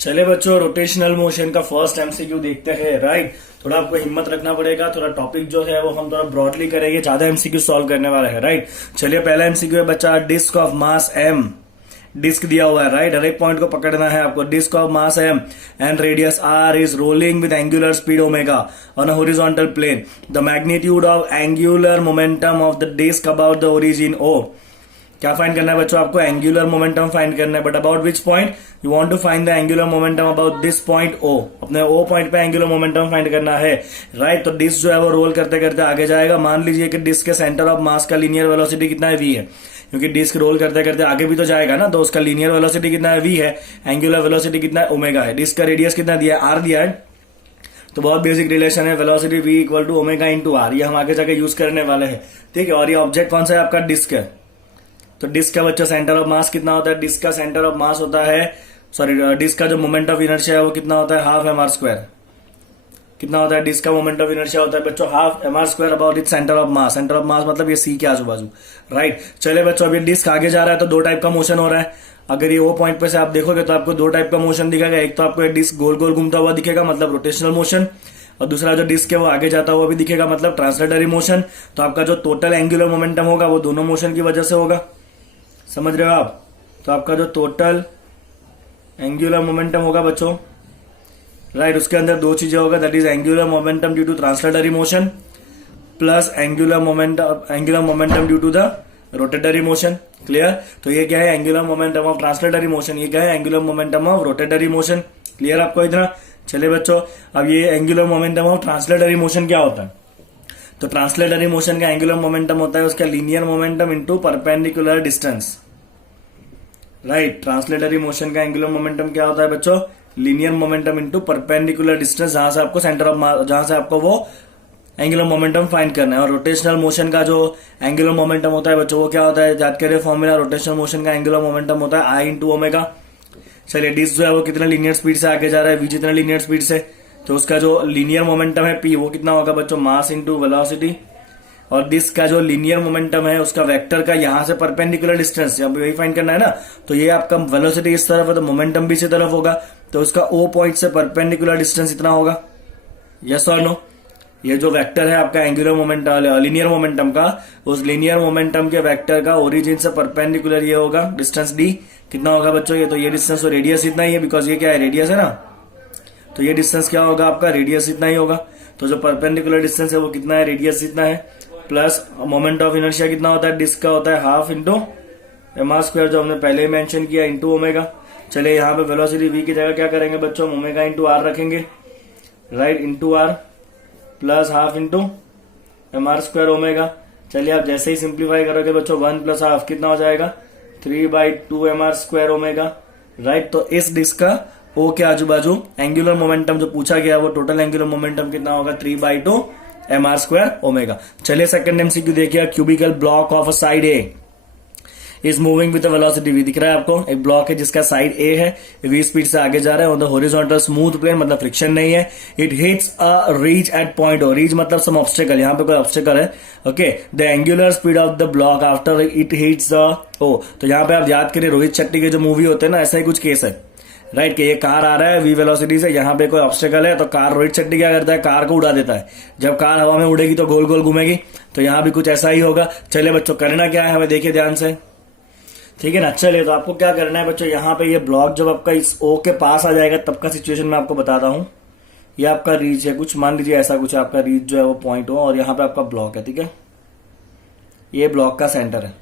चले बच्चों, rotational motion का फर्स्ट एमसीक्यू देखते हैं। राइट, थोड़ा आपको हिम्मत रखना पड़ेगा। थोड़ा टॉपिक जो है वो हम थोड़ा ब्रॉडली करेंगे, ज्यादा एमसीक्यू सॉल्व करने वाला है। राइट, चलिए पहला एमसीक्यू है बच्चा, disc of mass M. Disc दिया हुआ है। राइट, हर एक पॉइंट को पकड़ना है आपको। Disc of mass M and radius R is rolling with angular speed omega on a horizontal plane. The magnitude of angular momentum of the disc about the origin O. क्या find करना है बच्चों? आपको angular momentum find करना है, but about which point? You want to find the angular momentum about this point O. अपने O point पे angular momentum find करना है। राइट, तो डिस्क जो है वो रोल करते करते आगे जाएगा। मान लीजिए कि डिस्क के सेंटर ऑफ मास का लीनियर वेलोसिटी कितना है? वी है, क्योंकि डिस्क रोल करते करते आगे भी तो जाएगा ना, तो उसका लीनियर वेलोसिटी कितना है? वी है। एंगुलर वेलोसिटी कितना है? ओमेगा है। डिस्क का रेडियस कितना दिया है? आर दिया है। तो बहुत बेसिक रिलेशन है, velocity V equal to omega into R. ये हम आगे जाके यूज करने वाले हैं। ठीक है, और ये ऑब्जेक्ट कौन सा है? आपका डिस्क है। तो डिस्क का बच्चा सेंटर ऑफ मास कितना होता है? डिस्क का सेंटर ऑफ मास होता है, सॉरी, डिस्क का जो मोमेंट ऑफ इनर्शिया है वो कितना होता है? Half M R square. कितना होता है डिस्क का मोमेंट ऑफ इनर्शिया? होता है बच्चों half M R square about it centre of mass. Centre of mass मतलब ये सी के आजू बाजू। राइट, चले बच्चों, अभी डिस्क आगे जा रहा है तो दो टाइप का मोशन हो रहा है। अगर ये ओ पॉइंट पे से आप देखोगे तो आपको दो टाइप का मोशन दिखेगा। एक तो आपको डिस्क गोल गोल घूमता हुआ दिखेगा, मतलब रोटेशनल मोशन, और दूसरा जो डिस्क है वो आगे जाता हुआ भी दिखेगा, मतलब ट्रांसलेटरी मोशन। तो आपका जो टोटल एंगुलर मोमेंटम होगा वो दोनों मोशन की वजह से होगा। समझ रहे हो आप? तो आपका जो टोटल एंगुलर मोमेंटम होगा बच्चों, राइट, उसके अंदर दो चीजें होगा, that is angular momentum due to translatory motion plus angular momentum due to the rotatory motion. Clear? तो ये क्या है? Angular momentum of translatory motion. ये क्या है? Angular momentum of rotatory motion. Clear आपको इतना? चले बच्चों, अब ये angular momentum of translatory motion क्या होता है? तो ट्रांसलेटरी मोशन का एंगुलर मोमेंटम होता है उसका linear momentum into perpendicular distance. Right, translatory motion का एंगुलर मोमेंटम क्या होता है बच्चों? Linear momentum into perpendicular distance, जहां से आपको सेंटर ऑफ, जहां से आपको वो एंगुलर मोमेंटम फाइंड करना है। और रोटेशनल मोशन का जो एंगुलर मोमेंटम होता है बच्चों वो क्या होता है? याद करिए फॉर्मूला, रोटेशनल मोशन का एंगुलर मोमेंटम होता है आई इंटू ओमेगा। चलिए, डिस्क जो है वो कितना लीनियर स्पीड से आगे जा रहा है? वी जितना लीनियर स्पीड से, तो उसका जो लीनियर मोमेंटम है पी, वो कितना होगा बच्चों? Mass into velocity. और डिस्क का जो लीनियर मोमेंटम है उसका वेक्टर का यहां से परपेंडिकुलर डिस्टेंस, अब वही फाइंड करना है ना। तो ये आपका वेलोसिटी इस तरफ है तो मोमेंटम भी इसी तरफ होगा, तो उसका ओ पॉइंट से परपेंडिकुलर डिस्टेंस इतना होगा। यस और नो? ये जो वेक्टर है आपका एंगुलर मोमेंटम, लीनियर मोमेंटम का, उस लीनियर मोमेंटम के वेक्टर का ओरिजिन से परपेंडिकुलर ये होगा डिस्टेंस डी। कितना होगा बच्चों? ये तो ये डिस्टेंस, तो रेडियस इतना ही है, बिकॉज ये क्या है? रेडियस है ना। तो ये डिस्टेंस क्या होगा आपका? रेडियस इतना ही होगा। तो जो परपेंडिकुलर डिस्टेंस है वो कितना है? रेडियस इतना है। प्लस मोमेंट ऑफ इनर्शिया कितना होता है? डिस्क का होता है half into M R square, जो हमने पहले ही मेंशन किया, इंटू ओमेगा। चलिए, यहाँ पे वेलोसिटी वी की जगह क्या करेंगे बच्चों? ओमेगा इंटू आर रखेंगे। Right, into R plus half into M R square omega. चलिए, आप जैसे ही सिंप्लीफाई करोगे बच्चों, 1 प्लस हाफ कितना हो जाएगा? 3/2 M R square omega. Right, तो इस डिस्क का ओ के आजू बाजू एंगुलर मोमेंटम जो पूछा गया वो टोटल एंगुलर मोमेंटम कितना होगा? 3/2 एम आर स्क्वायर ओमेगा। चलिए, सेकंड एमसीक्यू देखिए, cubical block of a side A is moving with velocity V. दिख रहा है आपको? एक ब्लॉक है जिसका साइड ए है, वी स्पीड से आगे जा रहा है on the horizontal smooth plane, मतलब फ्रिक्शन नहीं है। It hits a ridge at point O. Ridge मतलब सम ऑब्स्टेकल, यहाँ पे कोई ऑब्स्टेकल है। Okay, the angular speed of the block after it hits the O. तो यहाँ पे आप याद करिए, रोहित शेट्टी के जो मूवी होते हैं ना, ऐसा ही कुछ केस है। राइट, कि ये कार आ रहा है वी वेलोसिटी से, यहाँ पे कोई ऑब्स्टेकल है, तो कार, रोहित शेट्टी क्या करता है? कार को उड़ा देता है। जब कार हवा में उड़ेगी तो गोल गोल घूमेगी, तो यहाँ भी कुछ ऐसा ही होगा। चलिए बच्चों, करना क्या है हमें, देखिए ध्यान से। ठीक है ना? चलिए, तो आपको क्या करना है बच्चों, यहाँ पे ये ब्लॉक जब आपका इस ओ के पास आ जाएगा तब का सिचुएशन मैं आपको बताता हूँ। ये आपका रीच है कुछ, मान लीजिए ऐसा कुछ आपका रीच जो है वो पॉइंट हो, और यहाँ पे आपका ब्लॉक है। ठीक है, ये ब्लॉक का सेंटर है।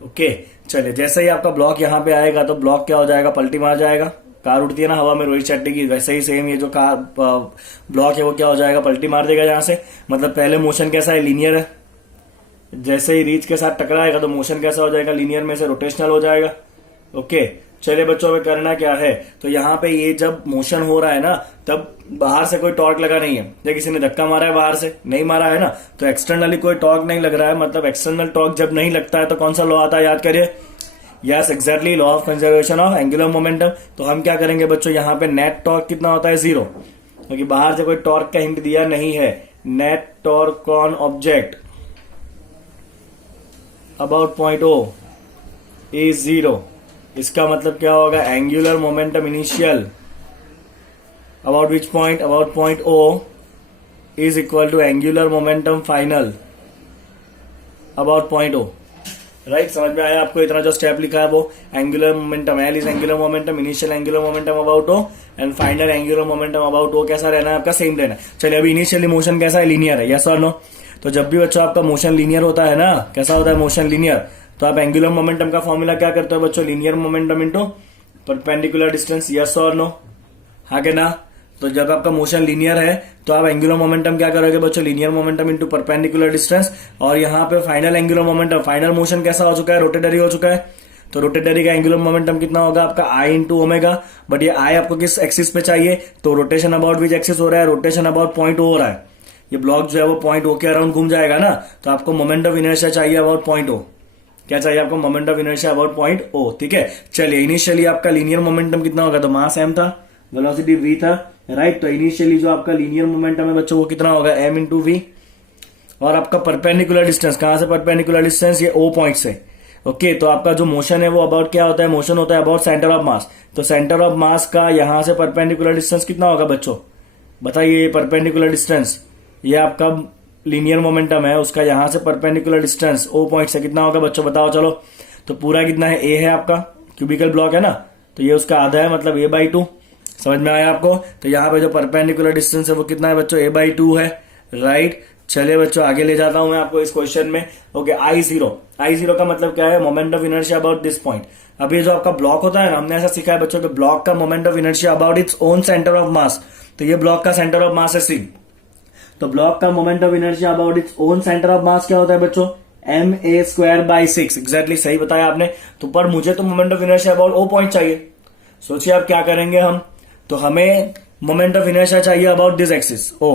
ओके, चलिए, जैसे ही आपका ब्लॉक यहाँ पे आएगा तो ब्लॉक क्या हो जाएगा? पलटी मार जाएगा। कार उड़ती है ना हवा में रोहित शेट्टी की, वैसे ही सेम ये जो कार ब्लॉक है वो क्या हो जाएगा? पलटी मार देगा यहाँ से। मतलब पहले मोशन कैसा है? लीनियर है। जैसे ही रीच के साथ टकराएगा तो मोशन कैसा हो जाएगा? लीनियर में से रोटेशनल हो जाएगा। ओके, चलिए बच्चों, हमें करना क्या है, तो यहाँ पे ये जब मोशन हो रहा है ना, तब बाहर से कोई टॉर्क लगा नहीं है। या किसी ने धक्का मारा है बाहर से? नहीं मारा है ना, तो एक्सटर्नली कोई टॉर्क नहीं लग रहा है। मतलब एक्सटर्नल टॉर्क जब नहीं लगता है तो कौन सा लॉ आता है? याद करिए। Yes, exactly, law of conservation of angular momentum. तो हम क्या करेंगे बच्चों, यहाँ पे नेट टॉर्क कितना होता है? 0, क्योंकि बाहर से कोई टॉर्क का हिंट दिया नहीं है। Net torque on object about point O is 0। इसका मतलब क्या होगा? Angular momentum initial about which point, about point O is equal to angular momentum final about point O. Right, समझ में आया आपको? इतना जो स्टेप लिखा है वो angular momentum, L is angular momentum, initial angular momentum about O and final angular momentum about O कैसा रहना है आपका? सेम रहना है। चलिए अभी इनिशियली मोशन कैसा है? लीनियर है, यस और नो? तो जब भी बच्चों आपका मोशन लीनियर होता है ना, कैसा होता है मोशन लीनियर, तो आप एंगुलर मोमेंटम का फॉर्मूला क्या करते हो बच्चों? Linear momentum into perpendicular distance, yes और नो? हाँ के ना? तो जब आपका मोशन लीनियर है तो आप एंगुलर मोमेंटम क्या करोगे बच्चों? Linear momentum into perpendicular distance. और यहाँ पे final angular momentum, final motion कैसा हो चुका है? रोटेटरी हो चुका है। तो रोटेटरी का एंगुलर मोमेंटम कितना होगा आपका? आई इंटू ओमेगा। बट ये आई आपको किस एक्सिस पे चाहिए? तो रोटेशन अबाउट विच एक्सिस हो रहा है? रोटेशन अबाउट पॉइंट ओ हो रहा है। ये ब्लॉक जो है वो पॉइंट ओ के अराउंड घूम जाएगा ना, तो आपको मोमेंट ऑफ इनर्शिया चाहिए अबाउट पॉइंट ओ। क्या चाहिए आपको? Moment of inertia about point O. ठीक है, चलिए इनिशियली आपका लीनियर मोमेंटम कितना होगा? तो मास एम था, वेलोसिटी v था, राइट। तो इनिशियली जो आपका लीनियर मोमेंटम है बच्चों वो कितना होगा? m into V. और आपका परपेंडिकुलर डिस्टेंस, कहां से परपेंडिकुलर डिस्टेंस? ये o पॉइंट से। ओके, तो आपका जो मोशन है वो अबाउट क्या होता है? मोशन होता है अबाउट सेंटर ऑफ मास। तो सेंटर ऑफ मास का यहां से परपेंडिकुलर डिस्टेंस कितना होगा बच्चों? बताइए। परपेंडिकुलर डिस्टेंस ये आपका लीनियर मोमेंटम है, उसका यहां से परपेंडिकुलर डिस्टेंस o पॉइंट से कितना होगा बच्चों? बताओ चलो। तो पूरा कितना है? a है आपका, क्यूबिकल ब्लॉक है ना, तो ये उसका आधा है, मतलब a/2। समझ में आया आपको? तो यहाँ पे जो परपेंडिकुलर डिस्टेंस है वो कितना है बच्चों? a/2 है, राइट। चलिए बच्चों आगे ले जाता हूं मैं आपको इस क्वेश्चन में। ओके, I0 का मतलब क्या है? Moment of inertia about this point. अब ये जो आपका ब्लॉक होता है ना, हमने ऐसा सीखा है बच्चों कि ब्लॉक का moment of inertia about it's own centre of मास। तो ये ब्लॉक का सेंटर ऑफ मास है C। तो ब्लॉक का moment of inertia about it's own centre of मास क्या होता है बच्चों? ma²/6। एग्जैक्टली सही बताया आपने। तो पर मुझे तो moment of inertia about O point चाहिए। सोचिए आप क्या करेंगे हम, तो हमें मोमेंट ऑफ इनर्शिया चाहिए about this axis O,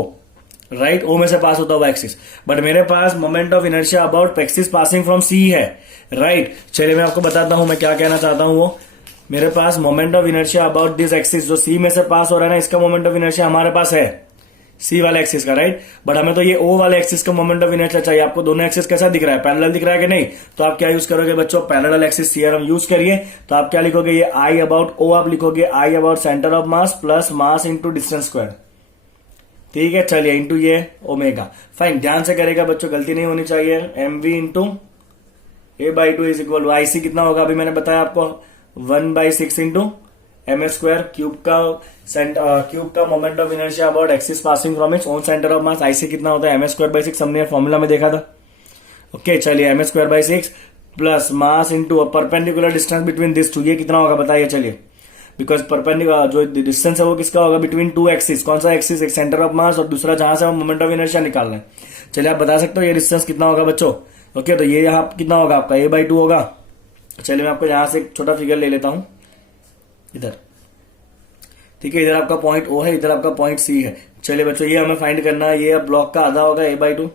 right. O में से पास होता हुआ एक्सिस, बट मेरे पास moment of inertia about axis passing from C है, राइट। चलिए मैं आपको बताता हूं मैं क्या कहना चाहता हूं। वो मेरे पास moment of inertia about this axis जो C में से पास हो रहा है ना, इसका मोमेंट ऑफ इनर्शिया हमारे पास है C वाले एक्सिस का, राइट। बट हमें तो ये O वाले एक्सिस का मोमेंट ऑफ इनर्शिया चाहिए। आपको दोनों एक्सिस कैसा दिख रहा है? पैरेलल दिख रहा है कि नहीं? तो आप क्या यूज करोगे बच्चों? पैरेलल एक्सिस थ्योरम यूज करिए। तो आप क्या लिखोगे? ये I अबाउट O आप लिखोगे I about centre of mass plus mass into distance square. ठीक है, चलिए इंटू ये ओमेगा। फाइन, ध्यान से करेगा बच्चों, गलती नहीं होनी चाहिए। mv into a/2 is equal to IC कितना होगा? अभी मैंने बताया आपको 1/6 इंटू m² क्यूब का moment of inertia about axis passing from its own centre of mass. IC कितना होता है? m²/6, हमने फॉर्मूला में देखा था। ओके, चलिए m²/6 plus mass into perpendicular distance between this two, ये कितना होगा बताइए? चलिए, बिकॉज परपेंडिकुलर जो डिस्टेंस है वो किसका होगा? Between two axis. कौन सा एक्सिस? एक सेंटर ऑफ मास और दूसरा जहां से हम मोमेंट ऑफ इनर्शिया निकालना है। चलिए आप बता सकते हो ये डिस्टेंस कितना होगा बच्चों? ओके, तो ये यहाँ कितना होगा आपका? a/2 होगा। चलिए मैं आपको यहां से एक छोटा फिगर ले लेता हूं इधर। ठीक है, इधर आपका पॉइंट O है, इधर आपका पॉइंट C है। चलिए बच्चों ये हमें फाइंड करना है। ये अब ब्लॉक का आधा होगा a/2,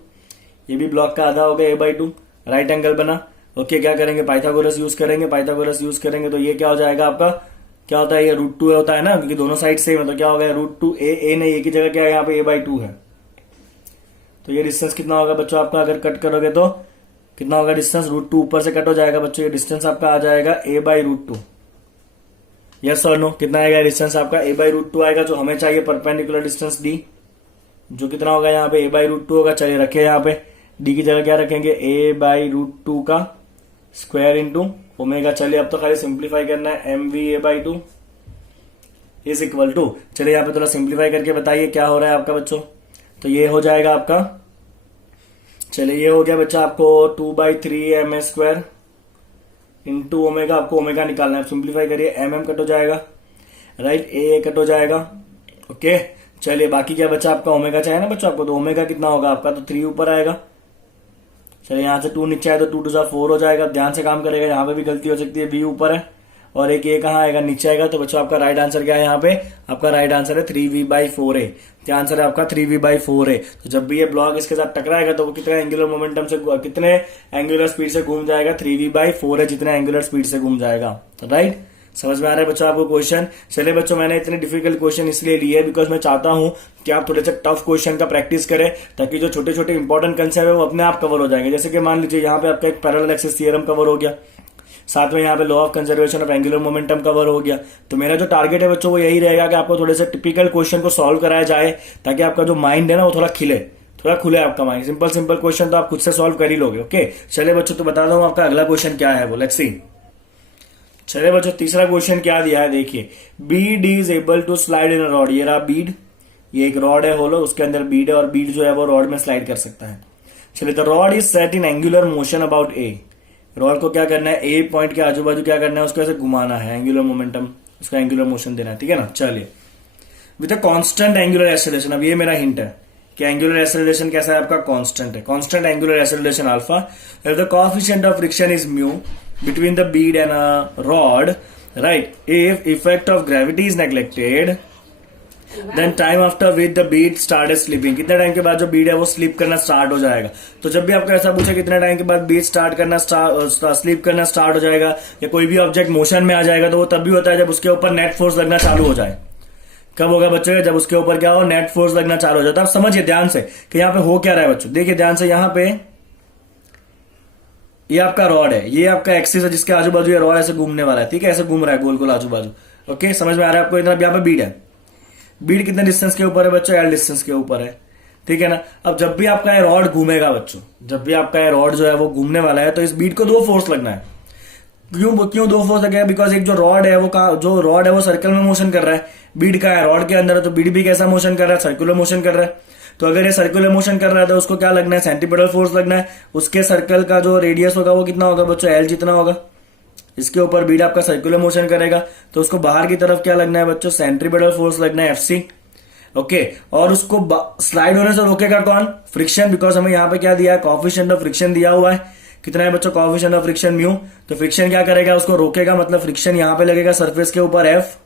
ये भी ब्लॉक का आधा होगा a/2, राइट एंगल बना। ओके, क्या करेंगे? पाइथागोरस यूज करेंगे। पाइथागोरस यूज करेंगे तो ये क्या हो जाएगा आपका? क्या होता है? ये √2 होता है ना, क्योंकि दोनों साइड सेम है। तो क्या होगा? √2a नहीं, एक ही जगह क्या है? यहाँ पे a/2 है। तो ये डिस्टेंस कितना होगा बच्चों आपका? अगर कट करोगे तो कितना होगा डिस्टेंस? √2 ऊपर से कट हो जाएगा बच्चों। ये डिस्टेंस आपका आ जाएगा a/√2। यस और नो? कितना आएगा डिस्टेंस आपका? a/√2 आएगा, जो हमें चाहिए परपेंडिकुलर डिस्टेंस D, जो कितना होगा यहाँ पे? a/√2 होगा। चलिए रखे यहाँ पे D की जगह क्या रखेंगे? a/√2 का स्क्वायर इंटू ओमेगा। चलिए अब तो खाली सिंप्लीफाई करना है। mv a/2 is equal to, चलिए यहाँ पे थोड़ा सिंप्लीफाई करके बताइए क्या हो रहा है आपका बच्चों। तो ये हो जाएगा आपका, चलिए ये हो गया बच्चा आपको 2/3 m² इंटू ओमेगा। आपको ओमेगा निकालना है, सिंप्लीफाई करिए। mm कट हो जाएगा, राइट। a कट हो जाएगा। ओके, चलिए बाकी क्या बच्चा आपका? ओमेगा चाहिए ना बच्चों आपको, तो ओमेगा कितना होगा आपका? तो 3 ऊपर आएगा। चलिए यहाँ से 2 नीचे आए तो 2 2 4 हो जाएगा। ध्यान से काम करेगा, यहाँ पे भी गलती हो सकती है। b ऊपर है और एक a कहाँ आएगा? नीचे आएगा। तो बच्चों आपका राइट आंसर क्या है यहाँ पे? आपका राइट आंसर है 3v/4a। क्या आंसर है आपका? 3v/4a। तो जब भी ये ब्लॉक इसके साथ टकराएगा तो वो कितने एंगुलर मोमेंटम से, कितने एंगुलर स्पीड से घूम जाएगा? 3v/4a जितने एंगुलर स्पीड से घूम जाएगा। तो राइट, समझ में आ रहा है बच्चों आपको क्वेश्चन? चलिए बच्चों, मैंने इतने डिफिकल्ट क्वेश्चन इसलिए लिए बिकॉज मैं चाहता हूं कि आप थोड़े से टफ क्वेश्चन का प्रैक्टिस करें, ताकि जो छोटे छोटे इंपॉर्टेंट कंसेप्ट है वो अपने आप कवर हो जाएंगे। जैसे कि मान लीजिए यहाँ पे आपका एक पैरेलल एक्सिस थ्योरम कवर हो गया, साथ में यहाँ पे law of conservation of angular momentum cover हो गया। तो मेरा जो टारगेट है बच्चों वो यही रहेगा कि आपको थोड़े से टिपिकल क्वेश्चन को सॉल्व कराया जाए, ताकि आपका जो माइंड है ना वो थोड़ा खिले, थोड़ा खुले आपका माइंड। सिंपल सिंपल क्वेश्चन तो आप खुद से सॉल्व कर ही लोगे। ओके चलिए बच्चों, तो बता दो आपका अगला क्वेश्चन क्या है वो, लेट्स सी। चलिए बच्चों, तीसरा क्वेश्चन क्या दिया है देखिए, bead is able to slide in a rod. ये रहा बीड, ये एक रॉड है होलो, उसके अंदर बीड है और बीड जो है वो रॉड में स्लाइड कर सकता है। चलिए, the rod is set in angular motion about A. Rod को क्या करना है, ए पॉइंट के आजू बाजू क्या करना है, उसको ऐसे घुमाना है, एंगुलर मोमेंटम, उसका एंगुलर मोशन देना है, ठीक है ना। चलिए, with a constant angular acceleration, अब ये मेरा हिंट है कि एंगुलर एक्सेलरेशन कैसा है आपका, कांस्टेंट है, constant angular acceleration alpha. The coefficient of friction is mu between the bead and a rod, right? If effect of gravity is neglected, then time after which the bead started slipping, कितने time के बाद जो बीड है वो slip करना start हो जाएगा। तो जब भी आपको ऐसा पूछे कितने टाइम के बाद बीड स्टार्ट करना स्लिप करना स्टार्ट हो जाएगा, या कोई भी ऑब्जेक्ट मोशन में आ जाएगा, तो वो तब भी होता है जब उसके ऊपर नेट फोर्स लगना चालू हो जाए। कब होगा बच्चों, जब उसके ऊपर क्या हो, नेट फोर्स लगना चालू हो जाता है। आप समझिए ध्यान से कि यहाँ पे हो क्या रहा है बच्चों, देखिए ध्यान से, यहाँ पे ये आपका रॉड है, ये आपका एक्सिस है जिसके आजू बाजू ये रॉड ऐसे घूमने वाला है, ठीक है, ऐसे घूम रहा है गोल गोल आजू बाजू। ओके, समझ में आ रहा है आपको इतना। यहाँ पे बीड है, बीड कितने डिस्टेंस के ऊपर है बच्चों, एल डिस्टेंस के ऊपर है, ठीक है ना। अब जब भी आपका ये रॉड घूमेगा बच्चों, जब भी आपका ये रॉड जो है वो घूमने वाला है, तो इस बीड को दो फोर्स लगना है। क्यों दो फोर्स लगेगा, बिकॉज एक जो रॉड है वो सर्कल में मोशन कर रहा है, बीड का है रॉड के अंदर है, तो बीड भी कैसा मोशन कर रहा है, सर्कुलर मोशन कर रहा है। तो अगर ये सर्कुलर मोशन कर रहा है तो उसको क्या लगना है, सेंटीपिटल फोर्स लगना है। उसके सर्कल का जो रेडियस होगा वो कितना होगा बच्चों, एल जितना होगा। इसके ऊपर बीड आपका सर्कुलर मोशन करेगा, तो उसको बाहर की तरफ क्या लगना है बच्चों, सेंट्रीपिटल फोर्स लगना है, एफसी। ओके, और उसको स्लाइड होने से रोकेगा कौन, फ्रिक्शन, बिकॉज हमें यहाँ पे क्या दिया है, कोएफिशिएंट ऑफ फ्रिक्शन दिया हुआ है। कितना है बच्चों, कोएफिशिएंट ऑफ फ्रिक्शन म्यू। तो फ्रिक्शन क्या करेगा, उसको रोकेगा, मतलब फ्रिक्शन यहाँ पे लगेगा सरफेस के ऊपर एफ।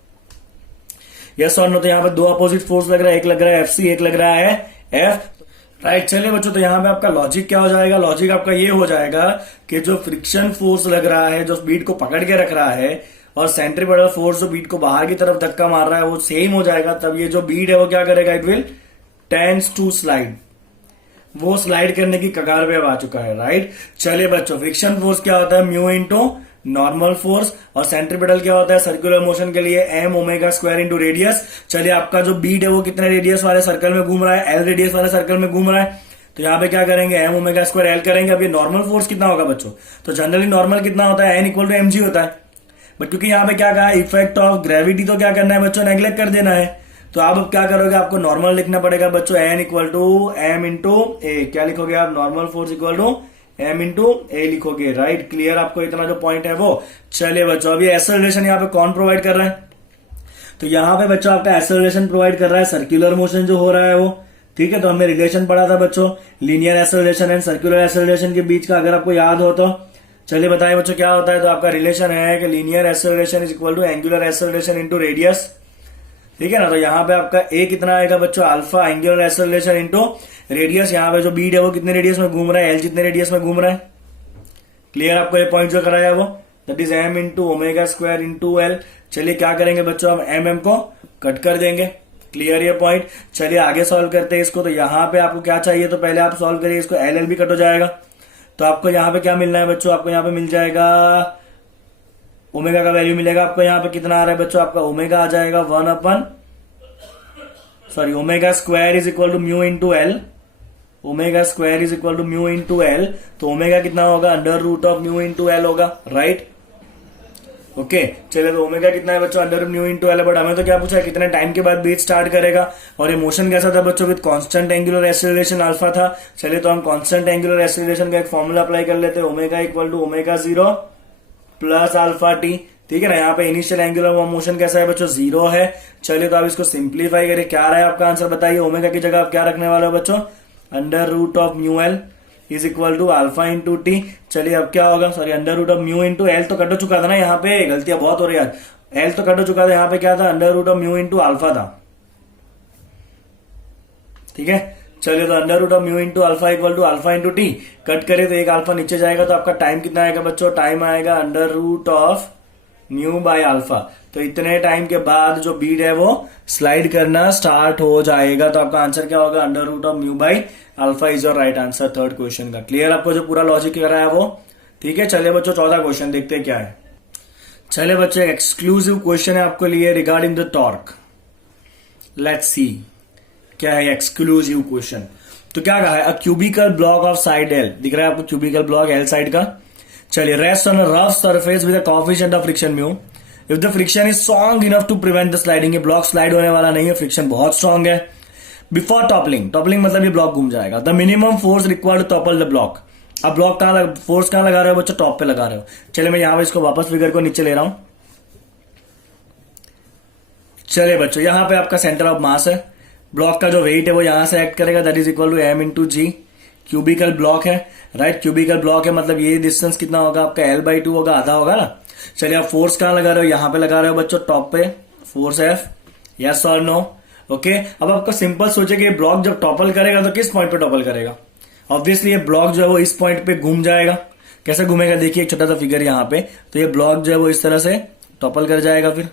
यस और नो, तो यहाँ पे दो अपोजिट फोर्स लग रहा है, एक लग रहा है एफसी, एक लग रहा है एफ, राइट। चलिए बच्चों, तो यहाँ पे आपका लॉजिक क्या हो जाएगा, लॉजिक आपका ये हो जाएगा कि जो फ्रिक्शन फोर्स लग रहा है, जो बीड को पकड़ के रख रहा है, और सेंट्रीपिटल फोर्स जो बीड को बाहर की तरफ धक्का मार रहा है, वो सेम हो जाएगा। तब ये जो बीड है वो क्या करेगा, it will tends to slide, वो स्लाइड करने की कगार पे अब आ चुका है, राइट। चलिए बच्चों, फ्रिक्शन फोर्स क्या होता है, म्यू इंटू नॉर्मल फोर्स, और सेंट्रीपिटल क्या होता है, सर्कुलर मोशन के लिए M omega square into radius. चलिए, आपका जो बीड है वो कितने रेडियस वाले सर्कल में घूम रहा है, एल रेडियस वाले सर्कल में घूम रहा है। तो यहाँ पे क्या करेंगे, एम ओमेगा स्क्वायर एल करेंगे। अब ये नॉर्मल फोर्स कितना होगा बच्चों, तो जनरली नॉर्मल कितना होता है, N equal to M G होता है। बट क्योंकि यहाँ पे क्या कहा, इफेक्ट ऑफ ग्रेविटी, तो क्या करना है बच्चों, नेग्लेक्ट कर देना है। तो आप अब क्या करोगे, आपको नॉर्मल लिखना पड़ेगा बच्चों, N equal to M into A. क्या लिखोगे आप, normal force equal to M into A लिखोगे, राइट। क्लियर आपको इतना जो पॉइंट है वो। चलिए बच्चों, अभी एक्सेलरेशन यहाँ पे कौन प्रोवाइड कर रहा है, तो यहाँ पे बच्चों आपका एक्सेलरेशन प्रोवाइड कर रहा है सर्कुलर मोशन जो हो रहा है वो, ठीक है। तो हमने रिलेशन पढ़ा था बच्चों, linear acceleration and circular acceleration के बीच का, अगर आपको याद हो तो। चलिए बताइए बच्चों क्या होता है, तो आपका रिलेशन है कि linear acceleration is equal to angular acceleration into radius, ठीक है ना। तो यहाँ पे आपका ए कितना आएगा बच्चों, alpha angular acceleration into radius. यहाँ पे जो बीड है वो कितने रेडियस में घूम रहा है, एल जितने रेडियस में घूम रहा है। क्लियर आपको ये पॉइंट जो कराया वो, that is M into omega square into L. चलिए क्या करेंगे बच्चों, हम एम को कट कर देंगे। क्लियर ये पॉइंट। चलिए आगे सॉल्व करते हैं इसको। तो यहाँ पे आपको क्या चाहिए, तो पहले आप सॉल्व करिए इसको, एल भी कट हो जाएगा। तो आपको यहाँ पे क्या मिलना है बच्चों, आपको यहाँ पे मिल जाएगा ओमेगा का वैल्यू मिलेगा आपको। यहाँ पे कितना आ रहा है बच्चों, आपका ओमेगा आ जाएगा omega square is equal to mu into L. Omega square is equal to mu into L. तो ओमेगा कितना होगा, under root of mu into L होगा, राइट। ओके चलिए, तो ओमेगा कितना है बच्चों, under mu into L. But हमें तो क्या पूछा है, कितने टाइम के बाद बीट स्टार्ट करेगा, और ये मोशन कैसा था बच्चों, with constant angular acceleration alpha था। चलिए तो हम कांस्टेंट एंगुलर एक्सेलरेशन का एक फॉर्मूला अप्लाई कर लेते हैं, omega equal to omega 0 plus alpha T, ठीक है ना। यहाँ पे इनिशियल एंगुलर मोशन कैसा है बच्चों, 0 है। चलिए तो आप इसको सिंप्लीफाई करिए, क्या रहा है आपका आंसर बताइए। ओमेगा की जगह आप क्या रखने वाले हो बच्चों, under root of mu L is equal to alpha into T. चलिए अब क्या होगा, sorry under root of mu into L तो कट हो चुका था ना, यहाँ पे गलतियां बहुत हो रही है। एल तो कट हो चुका था, यहाँ पे क्या था, under root of mu into alpha था, ठीक है। चलिए तो under root of mu into alpha equal to alpha into T, cut करे तो एक अल्फा नीचे जाएगा, तो आपका टाइम कितना आएगा बच्चों, टाइम आएगा under root of mu by alpha. तो इतने टाइम के बाद जो बीड है वो स्लाइड करना स्टार्ट हो जाएगा। तो आपका आंसर क्या होगा, under root of mu by alpha is your right answer third question का। क्लियर आपको जो पूरा लॉजिक कराया वो। ठीक है, चलिए बच्चों 14 क्वेश्चन देखते हैं क्या है। चलिए बच्चों, एक्सक्लूसिव क्वेश्चन है आपके लिए regarding the torque. Let's see क्या है एक्सक्लूसिव क्वेश्चन। तो क्या कहा है, a cubical block of side L, दिख रहा है आपको क्यूबिकल ब्लॉक एल साइड का। चलिए, rest on a rough surface with a coefficient of friction mu, if the friction is strong enough to prevent the sliding, ये block slide होने वाला नहीं है, फ्रिक्शन बहुत स्ट्रॉन्ग है। बिफोर टॉपलिंग, टॉपलिंग मतलब ये ब्लॉक घूम जाएगा। The minimum force required to topple the block, अब ब्लॉक फोर्स कहां लगा रहे हो बच्चों, टॉप पे लगा रहे हो। चलिए मैं यहां पे इसको वापस फिगर को नीचे ले रहा हूं। चलिए बच्चों, यहां पे आपका सेंटर ऑफ मास है, ब्लॉक का जो वेट है वो यहां से एक्ट करेगा, that is equal to M into G. Cubical block है, राइट, क्यूबिकल ब्लॉक है मतलब ये डिस्टेंस कितना होगा आपका, L/2 होगा, आधा होगा ना। चलिए आप फोर्स कहां लगा रहे हो, यहां पे लगा रहे हो बच्चों, टॉप पे, फोर्स F, यस और नो। ओके, अब आपको सिंपल सोचे कि ब्लॉक जब टॉपल करेगा तो किस पॉइंट पे टॉपल करेगा। ऑब्वियसली ये ब्लॉक जो है वो इस पॉइंट पे घूम जाएगा। कैसे घूमेगा, देखिए एक छोटा सा फिगर यहां पे, तो ये ब्लॉक जो है वो इस तरह से टॉपल कर जाएगा फिर,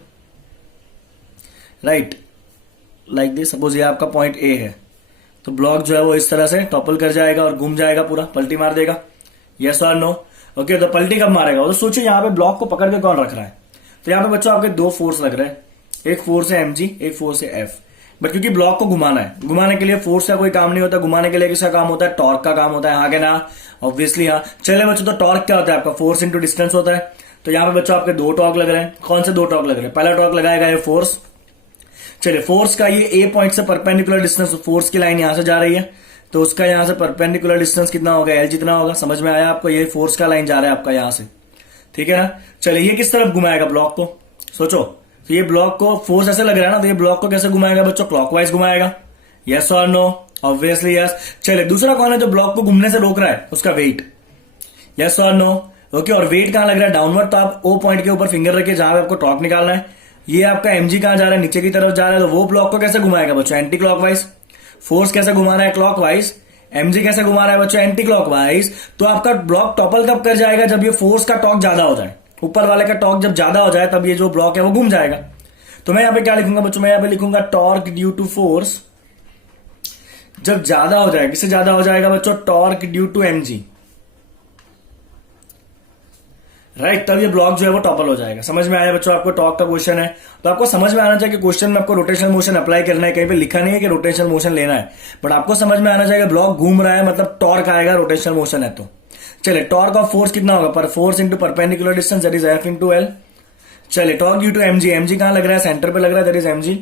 राइट, लाइक दिस। सपोज ये आपका पॉइंट ए है, तो ब्लॉक जो है वो इस तरह से टॉपल कर जाएगा और घूम जाएगा पूरा, पलटी मार देगा, यस और नो। ओके, तो पलटी कब मारेगा, तो सोचिए यहाँ पे ब्लॉक को पकड़ के कौन रख रहा है। तो यहाँ पे बच्चों आपके दो फोर्स लग रहे हैं, एक फोर्स है mg, एक फोर्स है F। बट क्योंकि ब्लॉक को घुमाना है, घुमाने के लिए फोर्स का कोई काम नहीं होता, घुमाने के लिए किसका काम होता है, टॉर्क का काम होता है, हाँ के ना, ऑब्वियसली हाँ। चलिए बच्चों, तो टॉर्क क्या होता है आपका, फोर्स इंटू डिस्टेंस होता है। तो यहाँ पे बच्चों आपके दो टॉर्क लग रहे हैं, कौन से दो टॉर्क लग रहे हैं, पहला टॉर्क लगाएगा ये फोर्स। चलिए, फोर्स का ये ए पॉइंट से परपेंडिकुलर डिस्टेंस, फोर्स की लाइन यहां से जा रही है, तो उसका यहां से परपेंडिकुलर डिस्टेंस कितना होगा, एल जितना होगा। समझ में आया आपको, ये फोर्स का लाइन जा रहा है आपका यहां से, ठीक है ना। चलिए, ये किस तरफ घुमाएगा ब्लॉक को, सोचो। तो ये ब्लॉक को फोर्स ऐसे लग रहा है ना, तो ये ब्लॉक को कैसे घुमाएगा बच्चों, क्लॉकवाइज घुमाएगा, यस और नो, ऑब्वियसली यस। चलिए, दूसरा कौन है जो ब्लॉक को घूमने से रोक रहा है, उसका वेट, यस और नो। ओके, और वेट कहां लग रहा है, डाउनवर्ड। तो आप ओ पॉइंट के ऊपर फिंगर रखिए जहां पे आपको टॉर्क निकालना है। ये आपका mg कहां जा रहा है, नीचे की तरफ जा रहा है, तो वो ब्लॉक को कैसे घुमाएगा बच्चों, एंटी क्लॉकवाइज। फोर्स कैसे घुमा रहा है, क्लॉकवाइज, mg कैसे घुमा रहा है बच्चों, एंटी क्लॉकवाइज। तो आपका ब्लॉक टॉपल कब कर जाएगा, जब ये फोर्स का टॉर्क ज्यादा हो जाए, ऊपर वाले का टॉर्क जब ज्यादा हो जाए, तब ये जो ब्लॉक है वो घूम जाएगा। तो मैं यहां पे क्या लिखूंगा बच्चों, मैं यहां पे लिखूंगा टॉर्क ड्यू टू फोर्स जब ज्यादा हो जाएगा, किससे ज्यादा हो जाएगा बच्चों, torque due to mg, right, तब ये ब्लॉक जो है वो टॉपल हो जाएगा। समझ में आया बच्चों, आपको टॉर्क का क्वेश्चन है, तो आपको समझ में आना चाहिए कि क्वेश्चन में आपको रोटेशनल मोशन अप्लाई करना है, कहीं पे लिखा नहीं है कि रोटेशनल मोशन लेना है, बट आपको समझ में आना चाहिए ब्लॉक घूम रहा है मतलब टॉर्क आएगा, रोटेशनल मोशन है तो। चलिए, टॉर्क ऑफ फोर्स कितना होगा, पर force into perpendicular distance, that is F into L। चलिए, टॉर्क ड्यू टू mg कहां लग रहा है, सेंटर पे लग रहा है, दैट इज mg।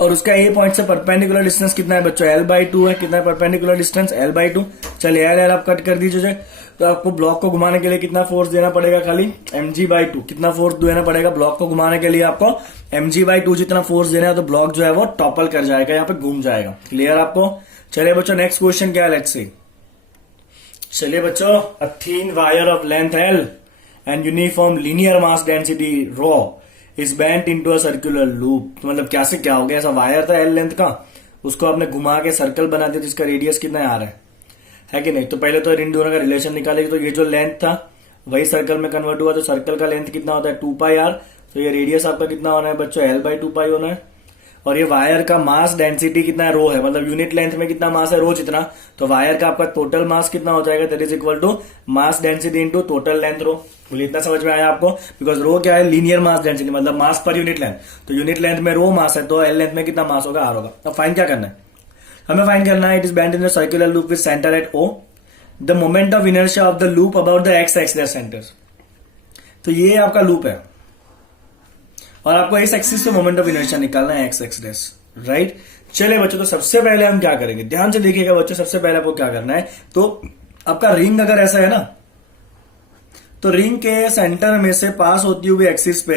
और उसका ए पॉइंट से परपेंडिकुलर डिस्टेंस कितना है बच्चों, L/2 है। कितना है परपेंडिकुलर डिस्टेंस, L/2। चलिए, L आप कट कर दीजिए। तो आपको ब्लॉक को घुमाने के लिए कितना फोर्स देना पड़ेगा, खाली mg/2। कितना फोर्स देना पड़ेगा ब्लॉक को घुमाने के लिए, आपको mg/2 जितना फोर्स देना है, तो ब्लॉक जो है वो टॉपल कर जाएगा, यहाँ पे घूम जाएगा। क्लियर आपको। चलिए बच्चों, नेक्स्ट क्वेश्चन क्या है, लेट्स सी। चलिए बच्चों, a thin wire of length L and uniform linear mass density ρ is bent into a circular loop. तो मतलब क्या से क्या हो गया, ऐसा वायर था L लेंथ का, उसको आपने घुमा के सर्कल बना दिया, जिसका रेडियस कितना आ रहा है कि नहीं। तो पहले तो इन दोनों का रिलेशन निकालेगी, तो ये जो लेंथ था वही सर्कल में कन्वर्ट हुआ, तो सर्कल का लेंथ कितना होता है, 2πr। तो ये रेडियस आपका कितना होना है बच्चों, L/2π होना है। और ये वायर का मास डेंसिटी कितना है, रो है, मतलब यूनिट लेंथ में कितना मास है, रो जितना। तो वायर का आपका टोटल मास कितना हो जाएगा, that is equal to mass density into total length rho. बोलिए, इतना समझ में आया आपको, बिकॉज रो क्या है, लीनियर मास डेंसिटी, मतलब मास पर यूनिट लेंथ। तो यूनिट लेंथ में रो मास है, तो एल लेंथ में कितना मास होगा, आर होगा। अब फाइन क्या करना है, हमें फाइन करना है, it is bent in the circular loop with centre at O, the moment of inertia of the loop about the x axis centre. तो ये आपका लूप है और आपको इस एक्सिस से मोमेंट ऑफ इनर्शिया निकालना है, एक्स एक्सिस, राइट। चलिए बच्चों, तो सबसे पहले हम क्या करेंगे, ध्यान से देखिएगा बच्चों। सबसे पहले आपको क्या करना है, तो आपका रिंग अगर ऐसा है ना, तो रिंग के सेंटर में से पास होती हुई एक्सिस पे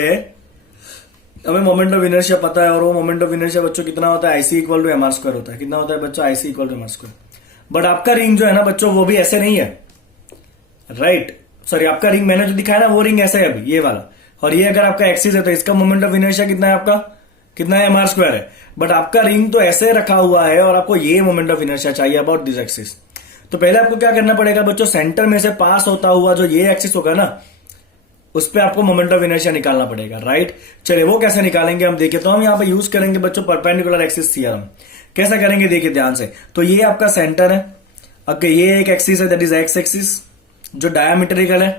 हमें मोमेंट ऑफ इनर्शिया पता है, और वो मोमेंट ऑफ इनर्शिया बच्चों कितना होता है, IC इक्वल टू mr² होता है। कितना होता है बच्चों, IC equal to mr²। But आपका रिंग जो है ना बच्चों, वो भी ऐसे नहीं है, राइट। सॉरी, आपका रिंग मैंने जो दिखाया ना, वो रिंग ऐसा है अभी, ये वाला। और ये अगर आपका एक्सिस है, तो इसका मोमेंट ऑफ इनर्शिया कितना है आपका, कितना है, mr² है। बट आपका रिंग तो ऐसे रखा हुआ है, और आपको ये मोमेंट ऑफ इनर्शिया चाहिए अबाउट दिस एक्सिस। तो पहले आपको क्या करना पड़ेगा बच्चों, सेंटर में से पास होता हुआ जो ये एक्सिस होगा ना, उस पर आपको मोमेंट ऑफ इनर्शिया निकालना पड़ेगा, राइट। चलिए, वो कैसे निकालेंगे हम देखिए। तो हम यहाँ पे यूज करेंगे बच्चों परपेंडिकुलर एक्सिस थ्योरम। कैसा करेंगे देखिए ध्यान से। तो ये आपका सेंटर है, ओके, ये एक एक्सिस है, दैट इज एक्स एक्सिस, जो डायमीट्रिकल है,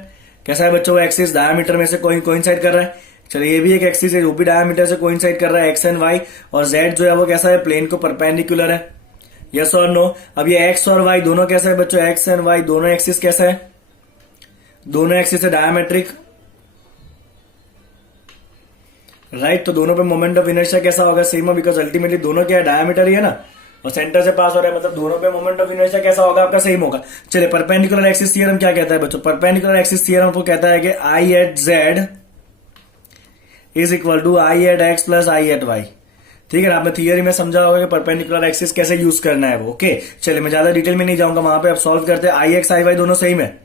कैसा है बच्चों, वो एक्सिस डायमीटर में से कोइंसाइड कर रहा है। चलिए ये भी एक एक्सिस है, वो भी डायमीटर से कोइंसाइड कर रहा है, एक्स एंड वाई। और जेड जो है वो कैसा है, प्लेन को परपेंडिकुलर है। यस और नो। अब ये एक्स और वाई दोनों कैसा है बच्चों, एक्स एंड वाई दोनों एक्सिस कैसा है, दोनों एक्सिस है डायमेट्रिक, राइट। तो दोनों पे मोमेंट ऑफ इनर्शिया कैसा होगा, सेम है, बिकॉज अल्टीमेटली दोनों क्या है, डायमीटर ही है ना, और सेंटर से पास हो रहा है, मतलब दोनों पे मोमेंट ऑफ इनर्शिया कैसा होगा आपका, सेम होगा। चलिए परपेंडिकुलर एक्सिस थ्योरम क्या कहता है बच्चों, परपेंडिकुलर एक्सिस थ्योरम को कहता है कि I at Z is equal to I at X plus I at Y. ठीक है ना, आपने थियरी में समझा होगा कि परपेंडिकुलर एक्सिस कैसे यूज करना है वो। ओके चलिए मैं ज्यादा डिटेल में नहीं जाऊंगा, वहां पे आप सॉल्व करते हैं, आई एक्स आई वाई दोनों सेम है।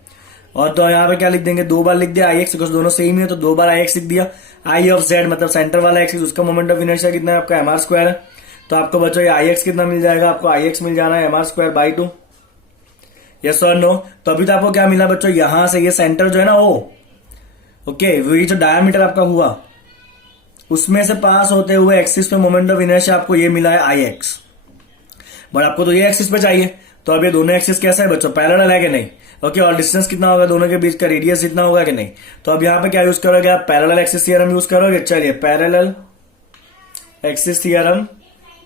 और तो यहाँ पे क्या लिख देंगे, 2 बार लिख दिया आई एक्स, बिकॉज दोनों सेम ही है तो 2 बार आई एक्स लिख दिया। आई ऑफ जेड मतलब सेंटर वाला एक्सिस, उसका मोमेंट ऑफ इनर्शिया कितना है आपका, एमआर स्क्वायर है। तो आपको बच्चों ये आई एक्स कितना मिल जाएगा, आपको आई एक्स मिल जाना है एमआर स्क्वायर बाई 2। यस और नो। तो अभी तो आपको क्या मिला बच्चों, यहां से ये सेंटर जो है ना वो, ओके वही जो डायमीटर आपका हुआ उसमें से पास होते हुए एक्सिस पे मोमेंट ऑफ इनर्शिया आपको ये मिला है आई एक्स। बट आपको तो ये एक्सिस पे चाहिए, तो अब ये दोनों एक्सिस कैसा है बच्चों, पैरेलल है कि नहीं। ओके और डिस्टेंस कितना होगा दोनों के बीच का, रेडियस इतना होगा कि नहीं। तो अब यहाँ पे क्या यूज करोगे आप, पैरेलल एक्सिस थ्योरम यूज करोगे। चलिए पैरेलल एक्सिस थ्योरम,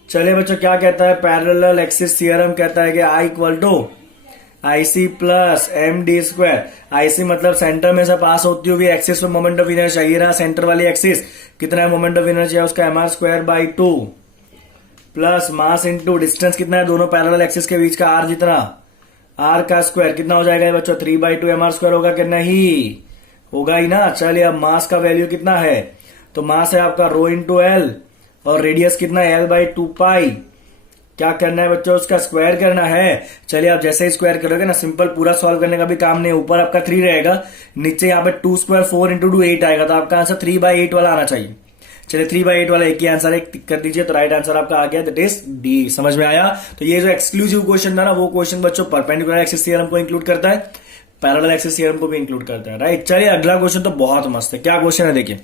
चलिए बच्चों क्या कहता है, पैरेलल एक्सिस थ्योरम कहता है कि I equal to I C plus M D square. I C मतलब सेंटर में से पास होती हुई एक्सिस पे मोमेंट ऑफ इनर्शिया, ये रहा सेंटर वाली एक्सिस, कितना है मोमेंट ऑफ इनर्शिया उसका M R square by 2 plus mass into distance कितना है दोनों पैरेलल एक्सिस के बीच का, आर जितना, आर का स्क्वायर कितना हो जाएगा बच्चों, 3/2 एम आर स्क्वायर होगा कि नहीं, होगा ही ना। चलिए अब मास का वैल्यू कितना है, तो मास है आपका रो इंटू एल, और रेडियस कितना है L/2π। क्या करना है बच्चों, उसका स्क्वायर करना है। चलिए आप जैसे ही स्क्वायर करोगे ना, सिंपल, पूरा सॉल्व करने का भी काम नहीं, ऊपर आपका 3 रहेगा, नीचे यहाँ पे 2 स्क्वायर 4 इंटू 2 8 आएगा, तो आपका आंसर 3/8 वाला आना चाहिए। चलिए 3/8 वाला एक ही आंसर है, टिक कर दीजिए, तो राइट आंसर आपका आ गया, दैट इज डी। समझ में आया। तो ये जो एक्सक्लूसिव क्वेश्चन था ना, वो क्वेश्चन बच्चों परपेंडिकुलर एक्सिस थ्योरम को इंक्लूड करता है, पैरेलल एक्सिस थ्योरम को भी इंक्लूड करता है, राइट। चलिए अगला क्वेश्चन तो बहुत मस्त है, क्या क्वेश्चन है देखिए,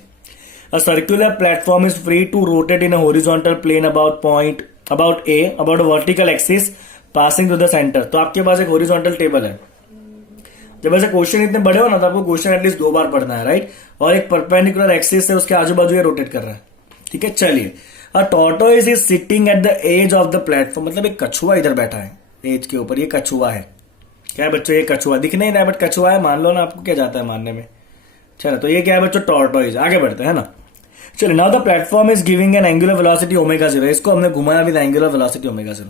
A circular platform is free to rotate in a horizontal plane about a vertical axis passing through the center। तो आपके पास एक horizontal टेबल है। जब ऐसे क्वेश्चन इतने बड़े हो ना, तो आपको क्वेश्चन एटलीस्ट 2 बार पढ़ना है, राइट। और एक परपेंडिकुलर एक्सिस है, उसके आजू बाजू ये रोटेट कर रहा है, ठीक है। चलिए a tortoise is sitting at the edge of the platform, मतलब एक कछुआ इधर बैठा है एज के ऊपर, ये कछुआ है। क्या है बच्चों, ये कछुआ दिख नहीं रहा है बट कछुआ है, मान लो ना, आपको क्या जाता है मानने में। चलो तो ये क्या है बच्चों, टॉर्टोइज। आगे बढ़ते हैं ना। चलिए now the platform is giving an angular velocity omega 0, इसको हमने घुमाया with angular velocity omega 0।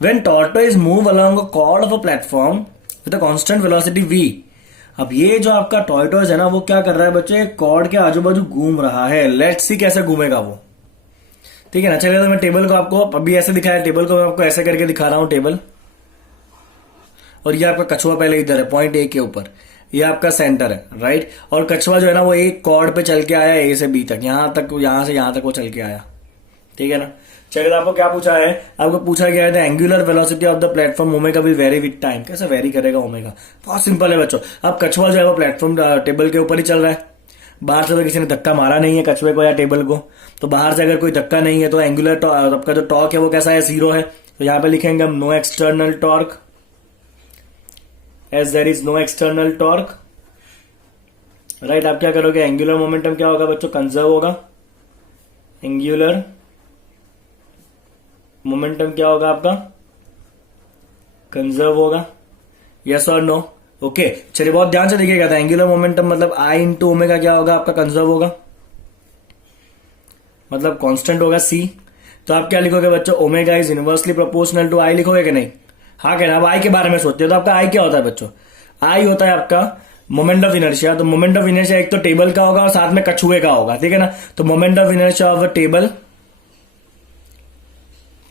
When tortoise move along a cord of a platform with a constant velocity v। अब ये जो आपका टॉर्टोइज है ना, वो क्या कर रहा है बच्चों, एक कॉर्ड के आजू बाजू घूम रहा है। लेट्स सी कैसे घूमेगा वो, ठीक है ना। चलिए तो मैं टेबल को आपको अभी ऐसे दिखाया, टेबल को मैं आपको ऐसे करके दिखा रहा हूं टेबल, और ये आपका कछुआ पहले इधर है पॉइंट ए के ऊपर, ये आपका सेंटर है, राइट। और कछुआ जो है ना वो एक कॉर्ड पे चल के आया ए से बी तक, यहां तक, यहां से यहां तक वो चल के आया, ठीक है ना। चलिए आपको क्या पूछा है, आपको पूछा गया है angular velocity of the platform omega will very with time. कैसे वेरी करेगा ओमेगा, बहुत सिंपल है बच्चों। अब कछुआ जो है वो प्लेटफॉर्म टेबल के ऊपर ही चल रहा है, बाहर से तो किसी ने धक्का मारा नहीं है कछुए को या टेबल को, तो बाहर से अगर कोई धक्का नहीं है तो एंगुलर आपका जो टॉर्क है वो कैसा है, 0 है। तो यहां पे लिखेंगे हम no external torque, as there is no external torque, right. आप क्या करोगे, एंगुलर मोमेंटम क्या होगा बच्चों, कंजर्व होगा। एंगुलर मोमेंटम क्या होगा आपका, कंजर्व होगा। यस और नो, ओके। चलिए बहुत ध्यान से देखिएगा, था एंगुलर मोमेंटम मतलब आई इंटू ओमेगा क्या होगा आपका, कंजर्व होगा, मतलब कांस्टेंट होगा c। तो आप क्या लिखोगे बच्चों, omega is inversely proportional to I, लिखोगे कि नहीं, हाँ कहना। अब आई के बारे में सोचते हो तो आपका आई क्या होता है बच्चों, आई होता है आपका मोमेंट ऑफ इनर्शिया। तो मोमेंट ऑफ इनर्शिया एक तो टेबल का होगा और साथ में कछुए का होगा, ठीक है ना। तो moment of inertia of a table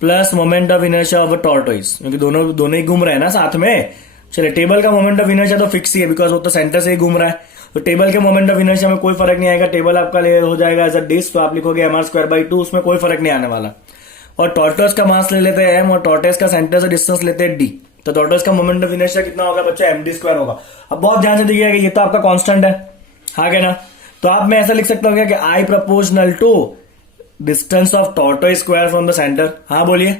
plus moment of inertia of a tortoise, क्योंकि दोनों ही घूम रहे हैं ना साथ में। चलिए टेबल का मोमेंट ऑफ इनर्शिया तो फिक्स ही है, बिकॉज वो तो सेंटर से ही घूम रहा है, तो टेबल के मोमेंट ऑफ इनर्शिया में कोई फर्क नहीं आएगा। टेबल आपका हो जाएगा एज अ डिस्क, तो आप लिखोगे एम आर स्क्वायर बाई 2, उसमें कोई फर्क नहीं आने वाला। और टॉर्टोइज का मास ले लेते हैं एम, और टॉर्टोइज का सेंटर से डिस्टेंस लेते हैं डी, तो टॉर्टोइज का मोमेंट ऑफ इनर्शिया कितना होगा बच्चा, एम डी स्क्वायर होगा। अब बहुत ध्यान से देखिएगा, ये तो आपका कांस्टेंट है, हाँ क्या ना। तो आप मैं ऐसा लिख सकता हूँ कि I proportional to distance of tortoise square from the center, हाँ बोलिए,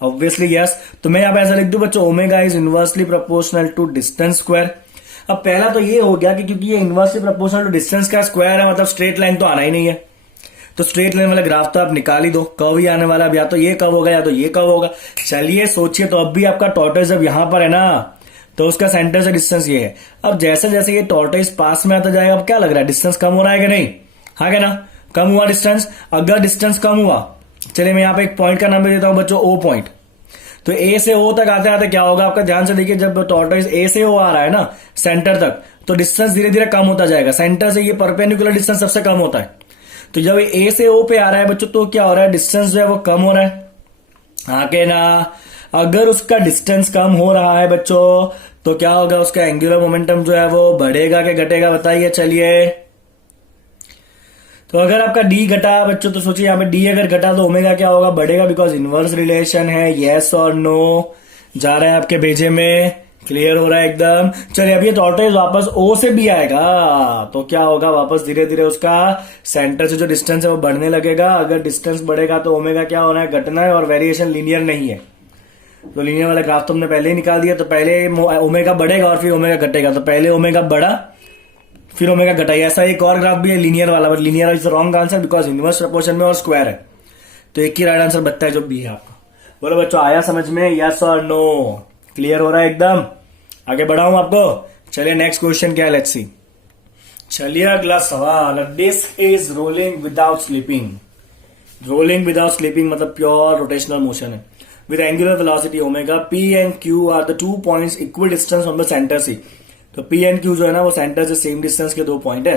ऑब्वियसली यस। तो मैं यहाँ पे ऐसा लिख दूं बच्चों, omega is inversely proportional to distance square. अब पहला तो ये हो गया कि क्योंकि ये इनवर्सली प्रोपोर्शनल टू डिस्टेंस का स्क्वायर है, मतलब स्ट्रेट लाइन तो आना ही नहीं है, तो स्ट्रेट लाइन वाला ग्राफ तो आप निकाल ही दो, कर्व ही आने वाला, अब या तो ये कर्व होगा या तो ये कर्व होगा। चलिए सोचिए, तो अब भी आपका टॉर्टोइस जब यहां पर है ना, तो उसका सेंटर से डिस्टेंस ये है। अब जैसे जैसे ये टॉर्टोइस पास में आता जाएगा, अब क्या लग रहा है, डिस्टेंस कम हो रहा है कि नहीं? हाँ क्या ना, कम हुआ डिस्टेंस। अगर डिस्टेंस कम हुआ, चलिए मैं यहाँ पे एक पॉइंट का नाम दे देता हूं बच्चों, ओ पॉइंट। तो ए से ओ तक आते आते क्या होगा आपका, ध्यान से देखिए, जब टॉर्टोइस ए से ओ आ रहा है ना सेंटर तक, तो डिस्टेंस धीरे धीरे कम होता जाएगा। सेंटर से ये परपेंडिकुलर डिस्टेंस सबसे कम होता है। तो जब ए से ओ पे आ रहा है बच्चों, तो क्या हो रहा है, डिस्टेंस जो है वो कम हो रहा है। हाँ के ना, अगर उसका डिस्टेंस कम हो रहा है बच्चों, तो क्या होगा, उसका एंगुलर मोमेंटम जो है वो बढ़ेगा कि घटेगा, बताइए। चलिए, तो अगर आपका डी घटा बच्चों, तो सोचिए यहाँ पे डी अगर घटा तो ओमेगा क्या होगा, बढ़ेगा, बिकॉज इनवर्स रिलेशन है। यस और नो जा रहा है आपके भेजे में, क्लियर हो रहा है एकदम। चलिए, अब ये टॉर्टोइस वापस ओ से भी आएगा, तो क्या होगा, वापस धीरे धीरे उसका सेंटर से जो डिस्टेंस है वो बढ़ने लगेगा। अगर डिस्टेंस बढ़ेगा तो ओमेगा क्या होना है, घटना है, और वेरिएशन लीनियर नहीं है। तो लीनियर वाला ग्राफ तो हमने पहले ही निकाल दिया, तो पहले ओमेगा बढ़ेगा और फिर ओमेगा घटेगा, तो पहले ओमेगा बढ़ा फिर ओमेगा घटा। ऐसा एक और ग्राफ भी है लीनियर वाला, but linear is wrong answer because inverse proportion में और स्क्वायर है, तो एक ही राइट आंसर बनता है जो बी है आपका। बोलो बच्चों, आया समझ में, यस और नो? क्लियर हो रहा है एकदम? आगे बढ़ाऊं आपको? चलिए नेक्स्ट क्वेश्चन क्या है, लेट्स सी। चलिए अगला सवाल, a disc is rolling without slipping. Rolling without slipping मतलब प्योर रोटेशनल मोशन है, with angular velocity omega, P and Q are the 2 points equal distance from the centre C. तो P and Q जो है ना, वो centre से same distance के 2 point है।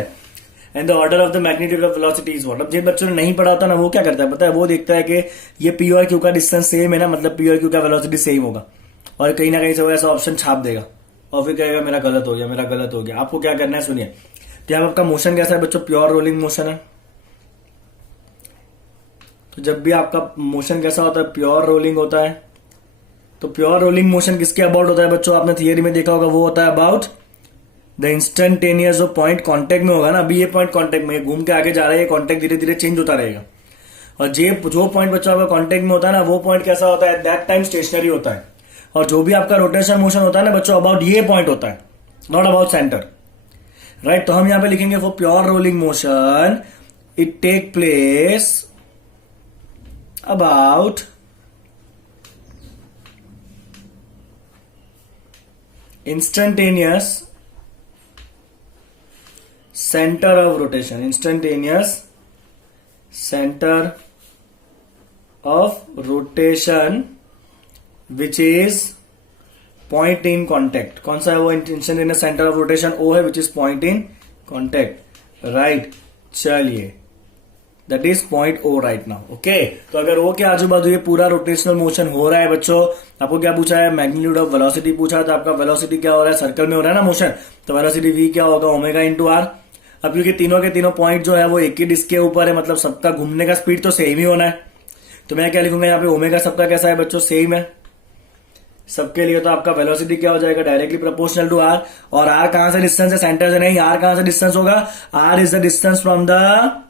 And the order of the magnitude of velocity is what. अब जिन बच्चों ने नहीं पढ़ा होता ना, वो क्या करता है पता है, वो देखता है कि ये पी और क्यू का डिस्टेंस सेम है ना, मतलब पी और क्यू का वेलोसिटी सेम होगा, और कहीं ना कहीं से वो ऐसा ऑप्शन छाप देगा और फिर कहेगा मेरा गलत हो गया, मेरा गलत हो गया। आपको क्या करना है, सुनिए। तो यहाँ आपका मोशन कैसा है बच्चों, प्योर रोलिंग मोशन है। तो जब भी आपका मोशन कैसा होता है, प्योर रोलिंग होता है। तो प्योर रोलिंग मोशन किसके अबाउट होता है बच्चों, आपने थियरी में देखा होगा, वो होता है अबाउट द इंस्टेंटेनियस। जो पॉइंट कांटेक्ट में होगा ना, अभी ये पॉइंट कांटेक्ट में घूम के आगे जा रहा है, ये कांटेक्ट धीरे धीरे चेंज होता रहेगा। और जो पॉइंट बच्चों आपका कांटेक्ट में होता है ना, वो पॉइंट कैसा होता है, दैट टाइम स्टेशनरी होता है। और जो भी आपका रोटेशन मोशन होता है ना बच्चों, अबाउट ये पॉइंट होता है, नॉट अबाउट सेंटर, राइट। तो हम यहां पे लिखेंगे for pure rolling motion it take place about instantaneous center of rotation, instantaneous center of rotation which is point in contact। कौन सा है वो instantaneous centre of rotation, O है, which is point in contact, right. चलिए, that is point O right now, okay. तो अगर ओ के आजू बाजू ये पूरा रोटेशनल मोशन हो रहा है बच्चों, आपको क्या पूछा है, मैग्नीट्यूड ऑफ वेलोसिटी पूछा है, तो आपका वेलोसिटी क्या हो रहा है, सर्कल में हो रहा है ना मोशन, तो वेलोसिटी वी क्या होगा, ओमेगा इंटू आर। अब क्योंकि तीनों के तीनों पॉइंट जो है वो एक ही डिस्क के ऊपर है, मतलब सबका घूमने का स्पीड तो सेम ही होना है, तो मैं क्या लिखूंगा यहाँ पे, ओमेगा सबका कैसा है बच्चों, सेम है सबके लिए। तो आपका वेलोसिटी क्या हो जाएगा, डायरेक्टली प्रोपोर्शनल टू आर। और आर कहां से डिस्टेंस है, सेंटर से नहीं, आर कहां से डिस्टेंस होगा, R is the distance from the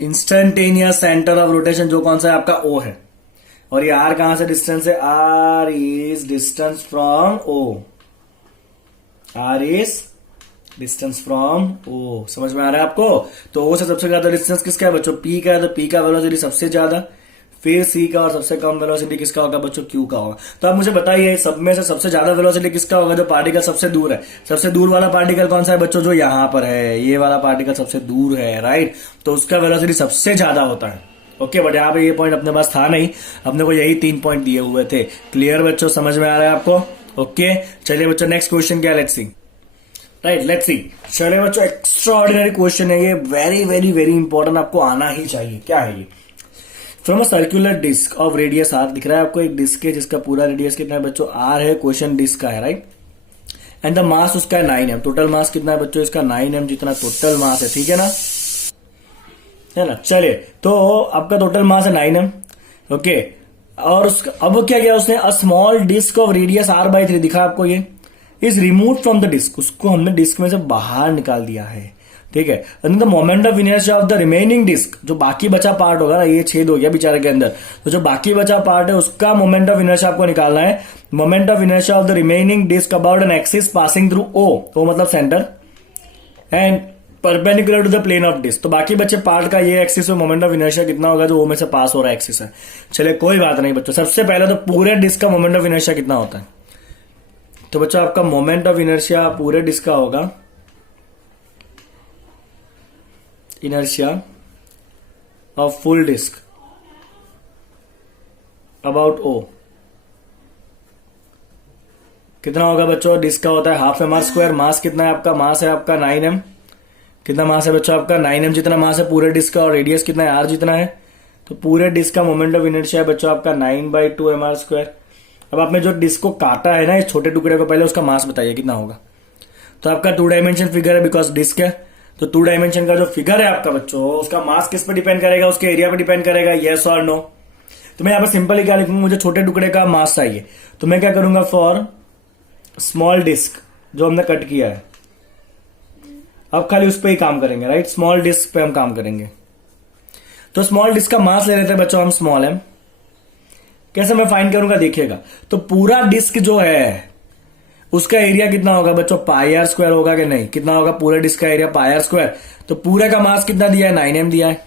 instantaneous centre of rotation, जो कौन सा है आपका ओ है। और ये आर कहां से डिस्टेंस है, R is distance from O, R is distance from O. समझ में आ रहा है आपको? तो ओ से सबसे ज्यादा डिस्टेंस किसका है बच्चों, पी का है, तो पी का वेलोसिटी सबसे ज्यादा, फिर सी का, और सबसे कम वेलोसिटी किसका होगा बच्चों, क्यू का होगा। तो आप मुझे बताइए, सब में से सबसे ज्यादा वेलोसिटी किसका होगा, जो पार्टिकल सबसे दूर है। सबसे दूर वाला पार्टिकल कौन सा है बच्चों, जो यहां पर है, ये वाला पार्टिकल सबसे दूर है, राइट। तो उसका वेलोसिटी सबसे ज्यादा होता है, ओके। बट यहाँ पे ये पॉइंट अपने पास था नहीं, अपने को यही 3 पॉइंट दिए हुए थे। क्लियर बच्चों, समझ में आ रहा है आपको? ओके, चलिए बच्चों नेक्स्ट क्वेश्चन क्या, let's C, right, let's see. चलिए बच्चों, एक्स्ट्रा ऑर्डिनरी क्वेश्चन है ये, वेरी वेरी वेरी इंपॉर्टेंट, आपको आना ही चाहिए। क्या है ये, from a circular disc of radius R, दिख रहा है आपको एक डिस्क है जिसका पूरा रेडियस कितना है बच्चों, आर है, क्वेश्चन डिस्क का है, राइट। एंड द मास उसका है 9m, टोटल मास कितना है बच्चों इसका, 9m जितना टोटल मास है, ठीक है ना, है ना। चलिए, तो आपका टोटल मास है 9m, ओके। और अब क्या किया उसने, a small disc of radius r/3 दिखा आपको, ये is remove from the disc, उसको हमने डिस्क में से बाहर निकाल दिया है। ठीक है। And the moment of inertia of the remaining disc, जो बाकी बचा पार्ट होगा ना, ये छेद हो गया बेचारे के अंदर, तो जो बाकी बचा पार्ट है उसका मोमेंट ऑफ इनर्शिया आपको निकालना है। Moment of inertia of the remaining disc about an axis passing through O मतलब centre and perpendicular to the plane of disc. तो बाकी बचे पार्ट का ये एक्सिस में मोमेंट ऑफ इनर्शिया कितना होगा, जो ओ में से पास हो रहा है एक्सिस है। चलिए कोई बात नहीं बच्चों, सबसे पहले तो पूरे डिस्क का मोमेंट ऑफ इनर्शिया कितना होता है। तो बच्चों आपका मोमेंट ऑफ इनर्शिया पूरे डिस्क का होगा inertia of full disc about O कितना होगा बच्चों। डिस्क का होता है half M R square. Mass कितना है आपका, मास है आपका 9m। कितना मास है बच्चों आपका 9m जितना मास है पूरे डिस्क का, और रेडियस कितना है r जितना है। तो पूरे डिस्क का मोमेंट ऑफ इनर्शिया है बच्चों आपका 9/2 mr स्क्वायर। अब आपने जो डिस्क को काटा है ना इस छोटे टुकड़े को, पहले उसका मास बताइए कितना होगा। तो आपका 2 डायमेंशन फिगर है बिकॉज डिस्क है, तो 2 डायमेंशन का जो फिगर है आपका बच्चों, उसका मास किस पे डिपेंड करेगा, उसके एरिया पे डिपेंड करेगा, यस और नो। तो मैं यहाँ पे सिंपली क्या लिखूंगा, मुझे छोटे टुकड़े का मास चाहिए, तो मैं क्या करूंगा, फॉर स्मॉल डिस्क जो हमने कट किया है, अब खाली उस पर ही काम करेंगे, राइट। स्मॉल डिस्क पे हम काम करेंगे। तो स्मॉल डिस्क का मास ले लेते हैं बच्चों हम स्मॉल एम। कैसे मैं फाइंड करूंगा देखिएगा। तो पूरा डिस्क जो है उसका एरिया कितना होगा बच्चों, पाई आर स्क्वायर होगा कि नहीं, कितना होगा पूरे डिस्क का एरिया, पाई आर स्क्वायर। तो पूरे का मास कितना दिया है, 9m दिया है।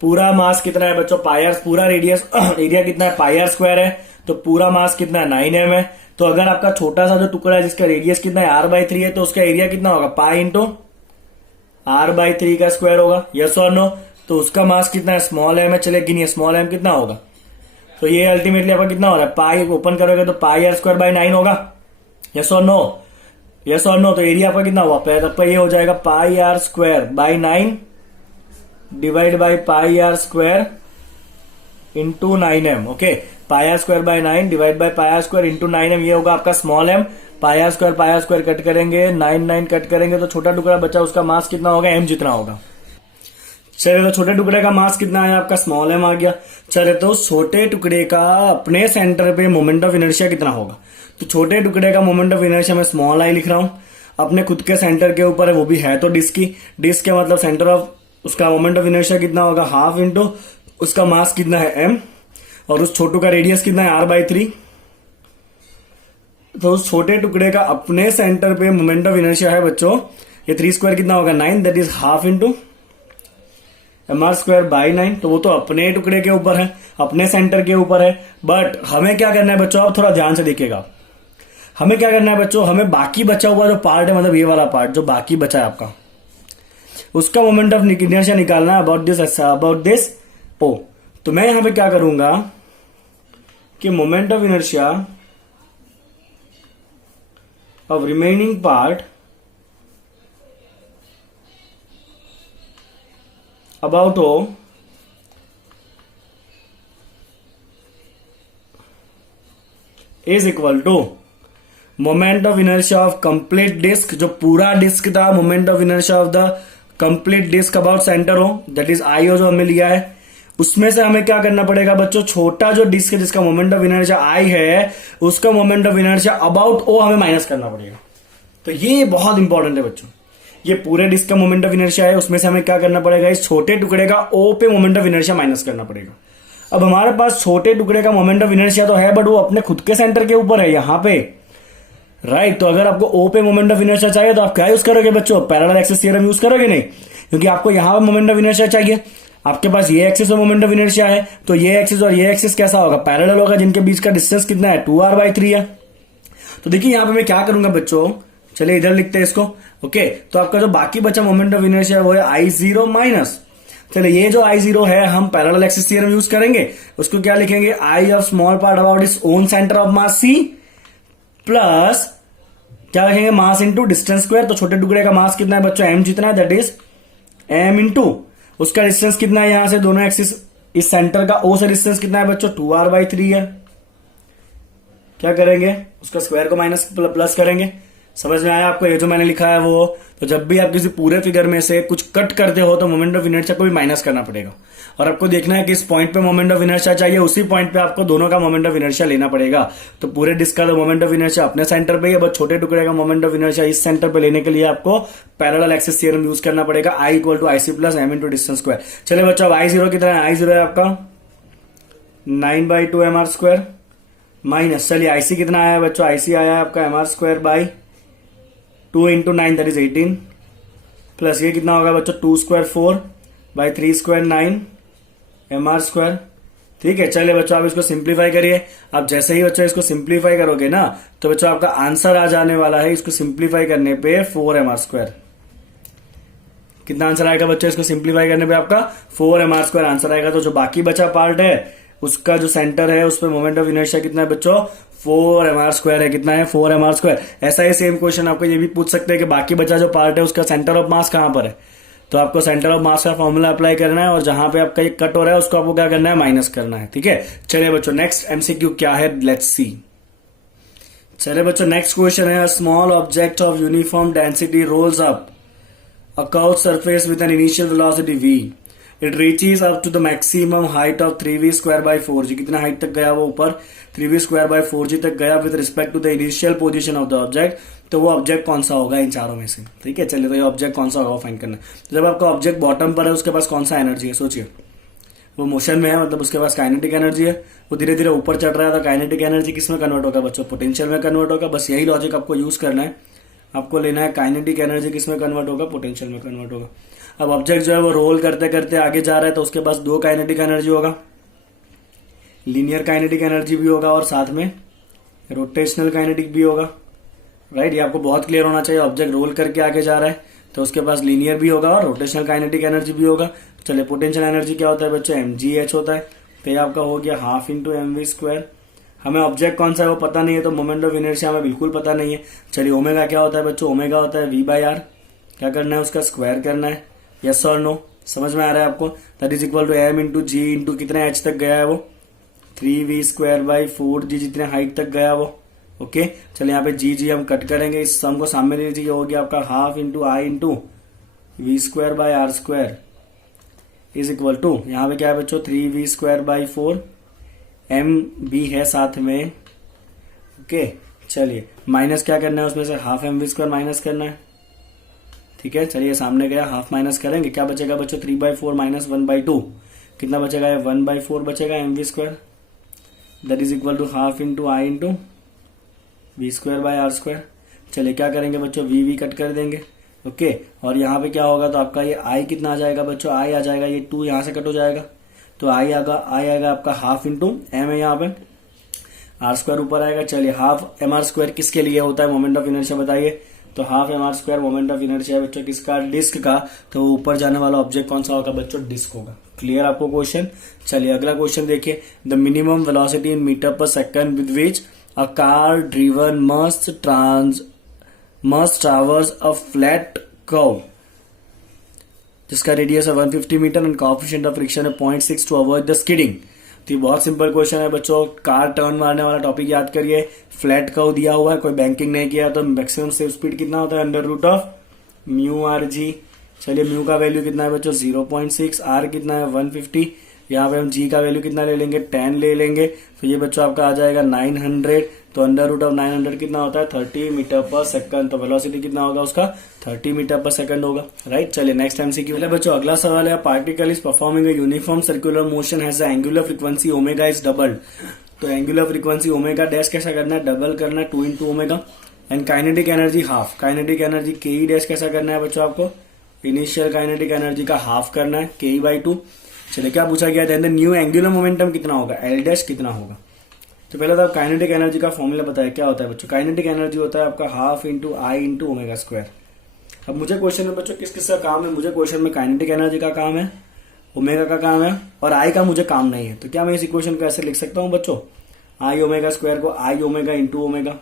पूरा मास कितना है बच्चों, पाई आर, पूरा रेडियस एरिया कितना है, पाई आर स्क्वायर है। तो पूरा मास कितना है, 9m है। तो अगर आपका छोटा सा जो टुकड़ा है जिसका रेडियस कितना है, r/3 है, तो उसका एरिया कितना होगा, पाई इंटू r/3 का स्क्वायर होगा, यस और नो। तो उसका मास कितना है, स्मॉल एम है। चले गिनिए स्मॉल एम कितना होगा। तो ये अल्टीमेटली आपका कितना हो रहा है, पाई ओपन करोगे तो पाई आर स्क्वायर बाय 9 होगा, यस और नो, यस और नो। तो एरिया आपका कितना हुआ, तो ये हो जाएगा pi R square by 9 divide by pi R square into 9m। Okay, pi R square by 9 divide by pi R square into 9m, ये होगा आपका small M. Pi R square cut करेंगे, 9 कट करेंगे, तो छोटा टुकड़ा बचा उसका मास कितना होगा, m जितना होगा। चलिए तो छोटे टुकड़े का मास कितना है आपका, स्मॉल एम आ गया। चलिए तो छोटे टुकड़े का अपने सेंटर पे मोमेंट ऑफ इनर्शिया कितना होगा। तो छोटे टुकड़े का मोमेंट ऑफ इनर्शिया मैं स्मॉल आई लिख रहा हूं, अपने खुद के सेंटर के ऊपर है, वो भी है तो डिस्क की। डिस्क के मतलब सेंटर ऑफ उसका मोमेंट ऑफ इनर्शिया कितना होगा, हाफ इंटू उसका मास कितना है m, और उस छोटू का रेडियस कितना है r/3। तो उस छोटे टुकड़े का अपने सेंटर पे मोमेंट ऑफ इनर्शिया है बच्चों, ये 3 स्क्वायर कितना होगा, 9, that is half into mr square by 9। तो वो तो अपने टुकड़े के ऊपर है, अपने सेंटर के ऊपर है। बट हमें क्या करना है बच्चों, आप थोड़ा ध्यान से देखिएगा, हमें क्या करना है बच्चों, हमें बाकी बचा हुआ जो पार्ट है, मतलब ये वाला पार्ट जो बाकी बचा है आपका, उसका मोमेंट ऑफ इनर्शिया निकालना है अबाउट दिस ओ। तो मैं यहां पे क्या करूंगा कि moment of inertia of remaining part about O is equal to moment of inertia of complete disc, जो पूरा डिस्क था, moment of inertia of the complete disc about center हो, दैट इज आई ओ जो हमने लिया है। उसमें से हमें क्या करना पड़ेगा बच्चों, छोटा जो डिस्क है जिसका मोमेंट ऑफ इनर्शिया आई है, उसका मोमेंट ऑफ इनर्शिया अबाउट ओ हमें माइनस करना पड़ेगा। तो ये बहुत इंपॉर्टेंट है बच्चों, ये पूरे डिस्क का मोमेंट ऑफ इनर्शिया है, उसमें से हमें क्या करना पड़ेगा, इस छोटे टुकड़े का ओ पे मोमेंट ऑफ इनर्शिया माइनस करना पड़ेगा। अब हमारे पास छोटे टुकड़े का मोमेंट ऑफ इनर्शिया तो है, बट वो अपने खुद के सेंटर के ऊपर है यहां पे, राइट। तो अगर आपको ओ पे मोमेंट ऑफ इनर्शिया चाहिए तो आप क्या यूज करोगे बच्चों, पैरेलल एक्सिस थ्योरम यूज करोगे नहीं, क्योंकि आपको यहां पे मोमेंट ऑफ इनर्शिया चाहिए। आपके पास ये एक्सिस में मोमेंट ऑफ इनर्शिया है, तो ये एक्सिस और ये एक्सिस कैसा होगा, पैरेलल होगा, जिनके बीच का डिस्टेंस कितना है, 2r/3 है। तो देखिए यहां पे मैं क्या करूंगा बच्चों, चलिए इधर लिखते हैं इसको। ओके, तो आपका जो बाकी बचा मोमेंट ऑफ इनर्शिया वो है I0 माइनस, चलिए ये जो I0 है हम पैरेलल एक्सिस थ्योरम यूज करेंगे, उसको क्या लिखेंगे, I of small part about it's own centre of mass C plus क्या लिखेंगे, मास इंटू डिस्टेंस स्क्वायर। तो छोटे टुकड़े का मास कितना है बच्चों, m जितना है, दैट इज m इंटू उसका डिस्टेंस कितना है, यहां से दोनों एक्सिस, इस सेंटर का O से डिस्टेंस कितना है बच्चों, 2r/3 है। क्या करेंगे, उसका स्क्वायर को माइनस प्लस करेंगे, समझ में आया आपको ये जो मैंने लिखा है वो? तो जब भी आप किसी पूरे फिगर में से कुछ कट करते हो तो मोमेंट ऑफ इनर्शिया को भी माइनस करना पड़ेगा, और आपको देखना है कि इस पॉइंट पे मोमेंट ऑफ इनर्शिया चाहिए, उसी पॉइंट पे आपको दोनों का मोमेंट ऑफ इनर्शिया लेना पड़ेगा। तो पूरे डिस्क का तो मोमेंट ऑफ इनर्शिया अपने सेंटर पे ही है, बस छोटे टुकड़े का मोमेंट ऑफ इनर्शिया इस सेंटर पे लेने के लिए आपको पैरेलल एक्सिस थ्योरम यूज करना पड़ेगा, I equal to IC plus M into distance square. चलिए बच्चों, अब I0 कितना है? I0 है आपका 9/2 mr स्क्वायर माइनस, चलिए IC कितना आया बच्चों? IC आया है आपका mr square by 2 into 9 that is 18 plus ये कितना होगा बच्चों? 2 square 4 by 3 square 9 mr square. ठीक है, चलिए बच्चों आप इसको सिंप्लीफाई करिए। आप जैसे ही बच्चों इसको सिंप्लीफाई करोगे ना तो बच्चों आपका आंसर आ जाने वाला है इसको सिंप्लीफाई करने पे 4 mr स्क्वायर। कितना आंसर आएगा बच्चों इसको सिंप्लीफाई करने पे? आपका 4 mr स्क्वायर आंसर आएगा। तो जो बाकी बचा पार्ट है उसका जो सेंटर है उस पर मोमेंट ऑफ इनर्शिया कितना है बच्चों? 4 mr स्क्वायर है। कितना है? 4 mr स्क्वायर। ऐसा ही सेम क्वेश्चन आपको ये भी पूछ सकते हैं कि बाकी बचा जो पार्ट है उसका सेंटर ऑफ मास कहां पर है, तो आपको सेंटर ऑफ मास का फॉर्मूला अप्लाई करना है और जहां पे आपका ये कट हो रहा है उसको आपको क्या करना है? माइनस करना है। ठीक है, चलिए बच्चों नेक्स्ट एमसीक्यू क्या है, लेट्स सी। चलिए बच्चों नेक्स्ट क्वेश्चन है, small object of uniform density rolls up a curved surface with an initial velocity v, it reaches up to the maximum height of 3v square by 4g। कितना height तक गया वो? ऊपर 3v square by 4g तक गया with respect to the initial position of the object. तो वो object कौन सा होगा इन चारों में से? ठीक है, चलिए तो ये ऑब्जेक्ट कौन सा होगा फाइंड करना है। तो जब आपका ऑब्जेक्ट बॉटम पर है उसके पास कौन सा एनर्जी है? सोचिए, वो मोशन में है, मतलब उसके पास काइनेटिक एनर्जी है, वो धीरे धीरे ऊपर चढ़ रहा है, तो काइनेटिक एनर्जी किस में कन्वर्ट होगा बच्चों? पोटेंशियल में कन्वर्ट होगा। बस यही लॉजिक आपको यूज करना है, आपको लेना है काइनेटिक एनर्जी किस में कन्वर्ट होगा? पोटेंशियल में कन्वर्ट होगा। अब ऑब्जेक्ट जो है वो रोल करते करते आगे जा रहा है तो उसके पास दो काइनेटिक एनर्जी होगा, लीनियर काइनेटिक एनर्जी भी होगा और साथ में रोटेशनल काइनेटिक भी होगा। राइट, ये आपको बहुत क्लियर होना चाहिए। ऑब्जेक्ट रोल करके आगे जा रहा है तो उसके पास लीनियर भी होगा और रोटेशनल काइनेटिक एनर्जी भी होगा। चलिए पोटेंशियल एनर्जी क्या होता है बच्चों? mgh होता है। तो ये आपका हो गया हाफ इंटू mv स्क्वायर। हमें ऑब्जेक्ट कौन सा है वो पता नहीं है, तो मोमेंट ऑफ इनर्शिया हमें बिल्कुल पता नहीं है। चलिए ओमेगा क्या होता है बच्चों? ओमेगा होता है v/r। क्या करना है? उसका स्क्वायर करना है। यस और नो? समझ में आ रहा है आपको? That is equal to m into G into कितने h तक गया है वो? 3v स्क्वायर बाई 4g, जितने हाइट तक गया वो। ओके, चलिए यहाँ पे जी हम कट करेंगे, इस सम को सामने ले लीजिए, हो गया आपका half into I into V square by R square is equal to, यहाँ पे क्या है बच्चों? 3v स्क्वायर बाई 4, m भी है साथ में। ओके, चलिए माइनस क्या करना है उसमें से? हाफ mv स्क्वायर माइनस करना है। ठीक है, चलिए सामने गया, हाफ माइनस करेंगे, क्या बचेगा बच्चों? 3/4 माइनस 1/2, कितना बचेगा? 1/4 बचेगा mv square, that is equal to half into I into V square by R square. चलिए क्या करेंगे बच्चों? वी कट कर देंगे। ओके, और यहाँ पे क्या होगा? तो आपका ये आई कितना आ जाएगा बच्चों? आई आ जाएगा, ये 2 यहाँ से कट हो जाएगा, तो आई आएगा आपका हाफ इंटू एम है यहाँ पे, आर स्क्वायर ऊपर आएगा। चलिए हाफ एम आर स्क्वायर किसके लिए होता है मोमेंट ऑफ इनर्शिया बताइए? तो half M R square moment of inertia बच्चों किसका? डिस्क का। तो ऊपर जाने वाला ऑब्जेक्ट कौन सा होगा बच्चों? डिस्क होगा। क्लियर आपको क्वेश्चन? चलिए अगला क्वेश्चन देखिए, the minimum velocity in metre per second with which a car driven must traverse a flat curve जिसका रेडियस है 150 metre and coefficient of friction है 0.6 टू अवॉइड द स्किडिंग। तो ये बहुत सिंपल क्वेश्चन है बच्चों। कार टर्न मारने वाला टॉपिक याद करिए, फ्लैट कर्व दिया हुआ है, कोई बैंकिंग नहीं किया, तो मैक्सिमम सेफ स्पीड कितना होता है? Under root of mu R G. चलिए म्यू का वैल्यू कितना है बच्चों? 0.6, आर कितना है? 150। यहाँ पे हम जी का वैल्यू कितना ले लेंगे? 10 ले लेंगे। तो ये बच्चों आपका आ जाएगा 900। तो अंडर रूट ऑफ 900 कितना होता है? 30 मीटर पर सेकंड। तो वेलोसिटी कितना होगा उसका? 30 मीटर पर सेकंड होगा। राइट, चलिए नेक्स्ट एमसीक्यू बच्चों अगला सवाल है, particle is performing a uniform circular motion has the angular frequency omega is doubled. तो एंगुलर फ्रीक्वेंसी ओमेगा डैश कैसा करना है? डबल करना है, 2 into omega. And kinetic energy half, kinetic energy के ई डैश कैसा करना है बच्चों? आपको इनिशियल काइनेटिक एनर्जी का हाफ करना है, के ई बाई 2। चलिए क्या पूछा गया था? न्यू एंगुलर मोमेंटम कितना होगा? एल डैश कितना होगा? तो पहले तो आप काइनेटिक एनर्जी का फॉर्मूला बताया, क्या होता है बच्चों? काइनेटिक एनर्जी होता है आपका half into I into omega square. अब मुझे क्वेश्चन में बच्चों किस किस का काम है? मुझे क्वेश्चन में काइनेटिक एनर्जी का काम है, ओमेगा का काम है और आई का मुझे काम नहीं है। तो क्या मैं इस इक्वेशन को ऐसे लिख सकता हूं बच्चों? आई ओमेगा स्क्वायर को आई ओमेगा इंटू ओमेगा।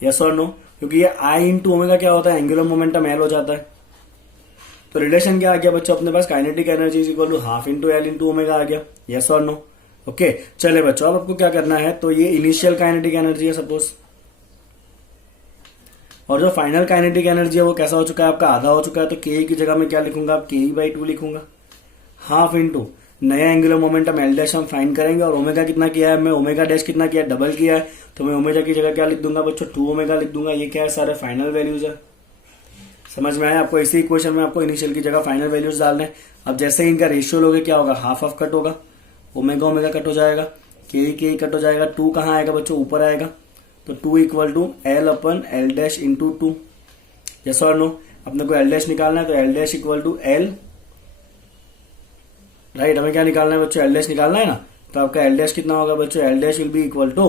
यस और नो? क्योंकि ये आई इंटू ओमेगा क्या होता है? एंगुलर मोमेंटम एल हो जाता है। तो रिलेशन क्या आ गया बच्चों अपने पास? Kinetic energy is equal to half into L into omega आ गया। यस और नो? ओके, चले बच्चों अब आपको क्या करना है? तो ये इनिशियल काइनेटिक एनर्जी है सपोज, और जो फाइनल काइनेटिक एनर्जी है वो कैसा हो चुका है आपका, आधा हो चुका है। तो के की जगह में क्या लिखूंगा, आप ke/2 लिखूंगा, हाफ इंटू नया एंगुलर मोमेंटम एल डैश हम फाइंड करेंगे। और ओमेगा कितना किया है, मैं ओमेगा डैश कितना किया है, डबल किया है, तो मैं ओमेगा की जगह क्या लिख दूंगा बच्चों, 2 ओमेगा लिख दूंगा। ये क्या है, सारे फाइनल वैल्यूज है। समझ में आया आपको, इसी इक्वेशन में आपको इनिशियल की जगह फाइनल वैल्यूज डालने। अब जैसे ही इनका रेशियो लोगे क्या होगा, हाफ हाफ कट होगा, ओमेगा ओमेगा कट हो जाएगा, के कट हो जाएगा, 2 कहाँ आएगा बच्चों, ऊपर आएगा। तो 2 इक्वल टू एल अपन एल डैश इंटू 2। यस और नो, अपने को एल डैश निकालना है, तो L dash equal to L, right. हमें क्या निकालना है बच्चों, एल डैश निकालना है ना। तो आपका एल डैश कितना होगा बच्चों, L dash will be equal to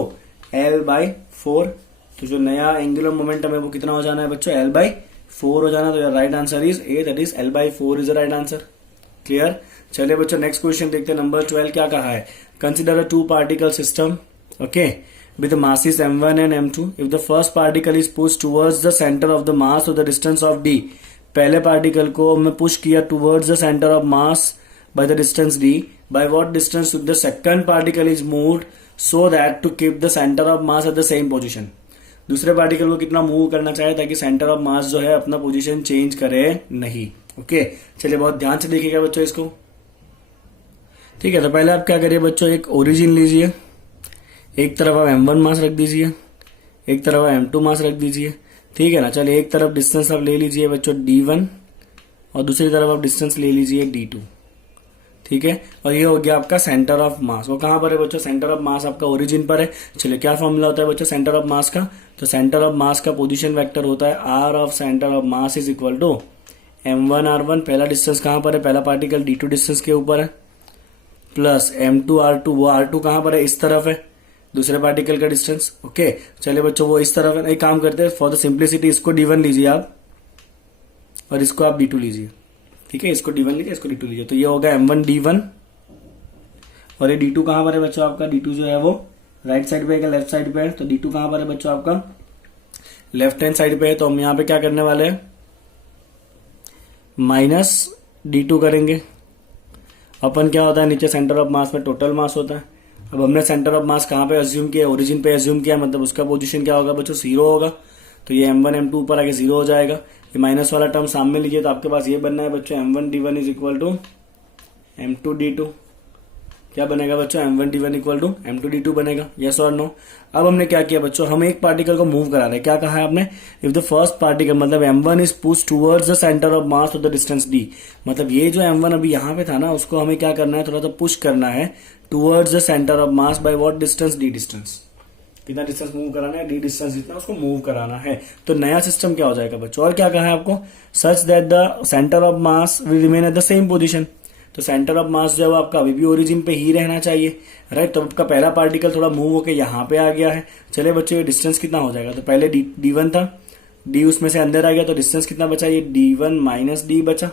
L/4। तो जो नया एंगुलर मोमेंटम है वो कितना हो जाना है बच्चों, L/4 हो जाना। तो your right answer is a, that is L/4 is the right answer. Clear. चलिए बच्चों नेक्स्ट क्वेश्चन देखते हैं। नंबर 12 क्या कहा है, consider a 2 particle system, okay, with the masses m1 and m2. If the first particle is pushed towards the center of the mass or the distance of d, पहले particle को हमने push किया towards the center of mass by the distance d. By what distance should the second particle is moved so that to keep the center of mass at the same position? दूसरे particle को कितना move करना चाहिए ताकि centre of मास जो है अपना position change करे नहीं। ओके, चलिए बहुत ध्यान से देखिएगा बच्चों इसको। ठीक है, तो पहले आप क्या करिए बच्चों, एक ओरिजिन लीजिए, एक तरफ आप m1 मास रख दीजिए, एक तरफ आप m2 मास रख दीजिए। ठीक है ना। चलिए एक तरफ डिस्टेंस आप ले लीजिए बच्चों d1 और दूसरी तरफ आप डिस्टेंस ले लीजिए d2। ठीक है, और ये हो गया आपका सेंटर ऑफ मास। वो कहां पर है बच्चों, सेंटर ऑफ मास आपका ओरिजिन पर है। चलिए क्या फॉर्मूला होता है बच्चों सेंटर ऑफ मास का, तो सेंटर ऑफ मास का पोजीशन वेक्टर होता है r ऑफ center of mass is equal to m1r1, पहला डिस्टेंस कहां पर है, पहला पार्टिकल d2 डिस्टेंस के ऊपर है, प्लस m2r2, वो r2 कहां पर है, इस तरफ है, दूसरे पार्टिकल का डिस्टेंस। ओके, चलिए बच्चों वो इस तरफ है। एक काम करते हैं, फॉर द सिंप्लिसिटी इसको d1 लीजिए आप और इसको आप d2 लीजिए। ठीक है, इसको d1 लीजिए, इसको d2 लीजिए। तो ये होगा m1 d1 और ये d2 कहां पर है बच्चों आपका, d2 जो है वो राइट साइड पे है, लेफ्ट साइड पे है। तो d2 कहां पर है बच्चों आपका, लेफ्ट हैंड साइड पे है। तो हम यहां पे क्या करने वाले हैं, माइनस d2 करेंगे। अपन क्या होता है, नीचे सेंटर ऑफ मास में टोटल मास होता है। अब हमने सेंटर ऑफ मास कहां पे अज्यूम किया, ओरिजिन पे अज्यूम किया, मतलब उसका पोजीशन क्या होगा बच्चों, 0 होगा। तो ये m1 m2 ऊपर आके 0 हो जाएगा। ये माइनस वाला टर्म सामने लीजिए, तो आपके पास ये बनना है बच्चों m1 d1 is equal to m2 d2। क्या बनेगा बच्चों, m1 d1 equal to m2 d2 बनेगा। यस और नो। अब हमने क्या किया बच्चों, हम एक पार्टिकल को मूव करा रहे हैं। क्या कहा है आपने, इफ द फर्स्ट पार्टिकल मतलब m1 is push towards the centre of mass of the distance d, मतलब ये जो m1 अभी यहाँ पे था ना, उसको हमें क्या करना है, थोड़ा सा पुश करना है towards the centre of mass by what distance, d distance. कितना डिस्टेंस मूव कराना है, d डिस्टेंस जितना उसको मूव कराना है। तो नया सिस्टम क्या हो जाएगा बच्चों, और क्या कहा है आपको, such that the centre of mass will remain at the same position. तो सेंटर ऑफ मास जो है वो आपका अभी भी ओरिजिन पे ही रहना चाहिए, राइट। तो आपका पहला पार्टिकल थोड़ा मूव होकर यहाँ पे आ गया है। चले बच्चों ये डिस्टेंस कितना हो जाएगा, तो पहले d1 था, d उसमें से अंदर आ गया, तो डिस्टेंस कितना बचा, ये d1 माइनस d बचा।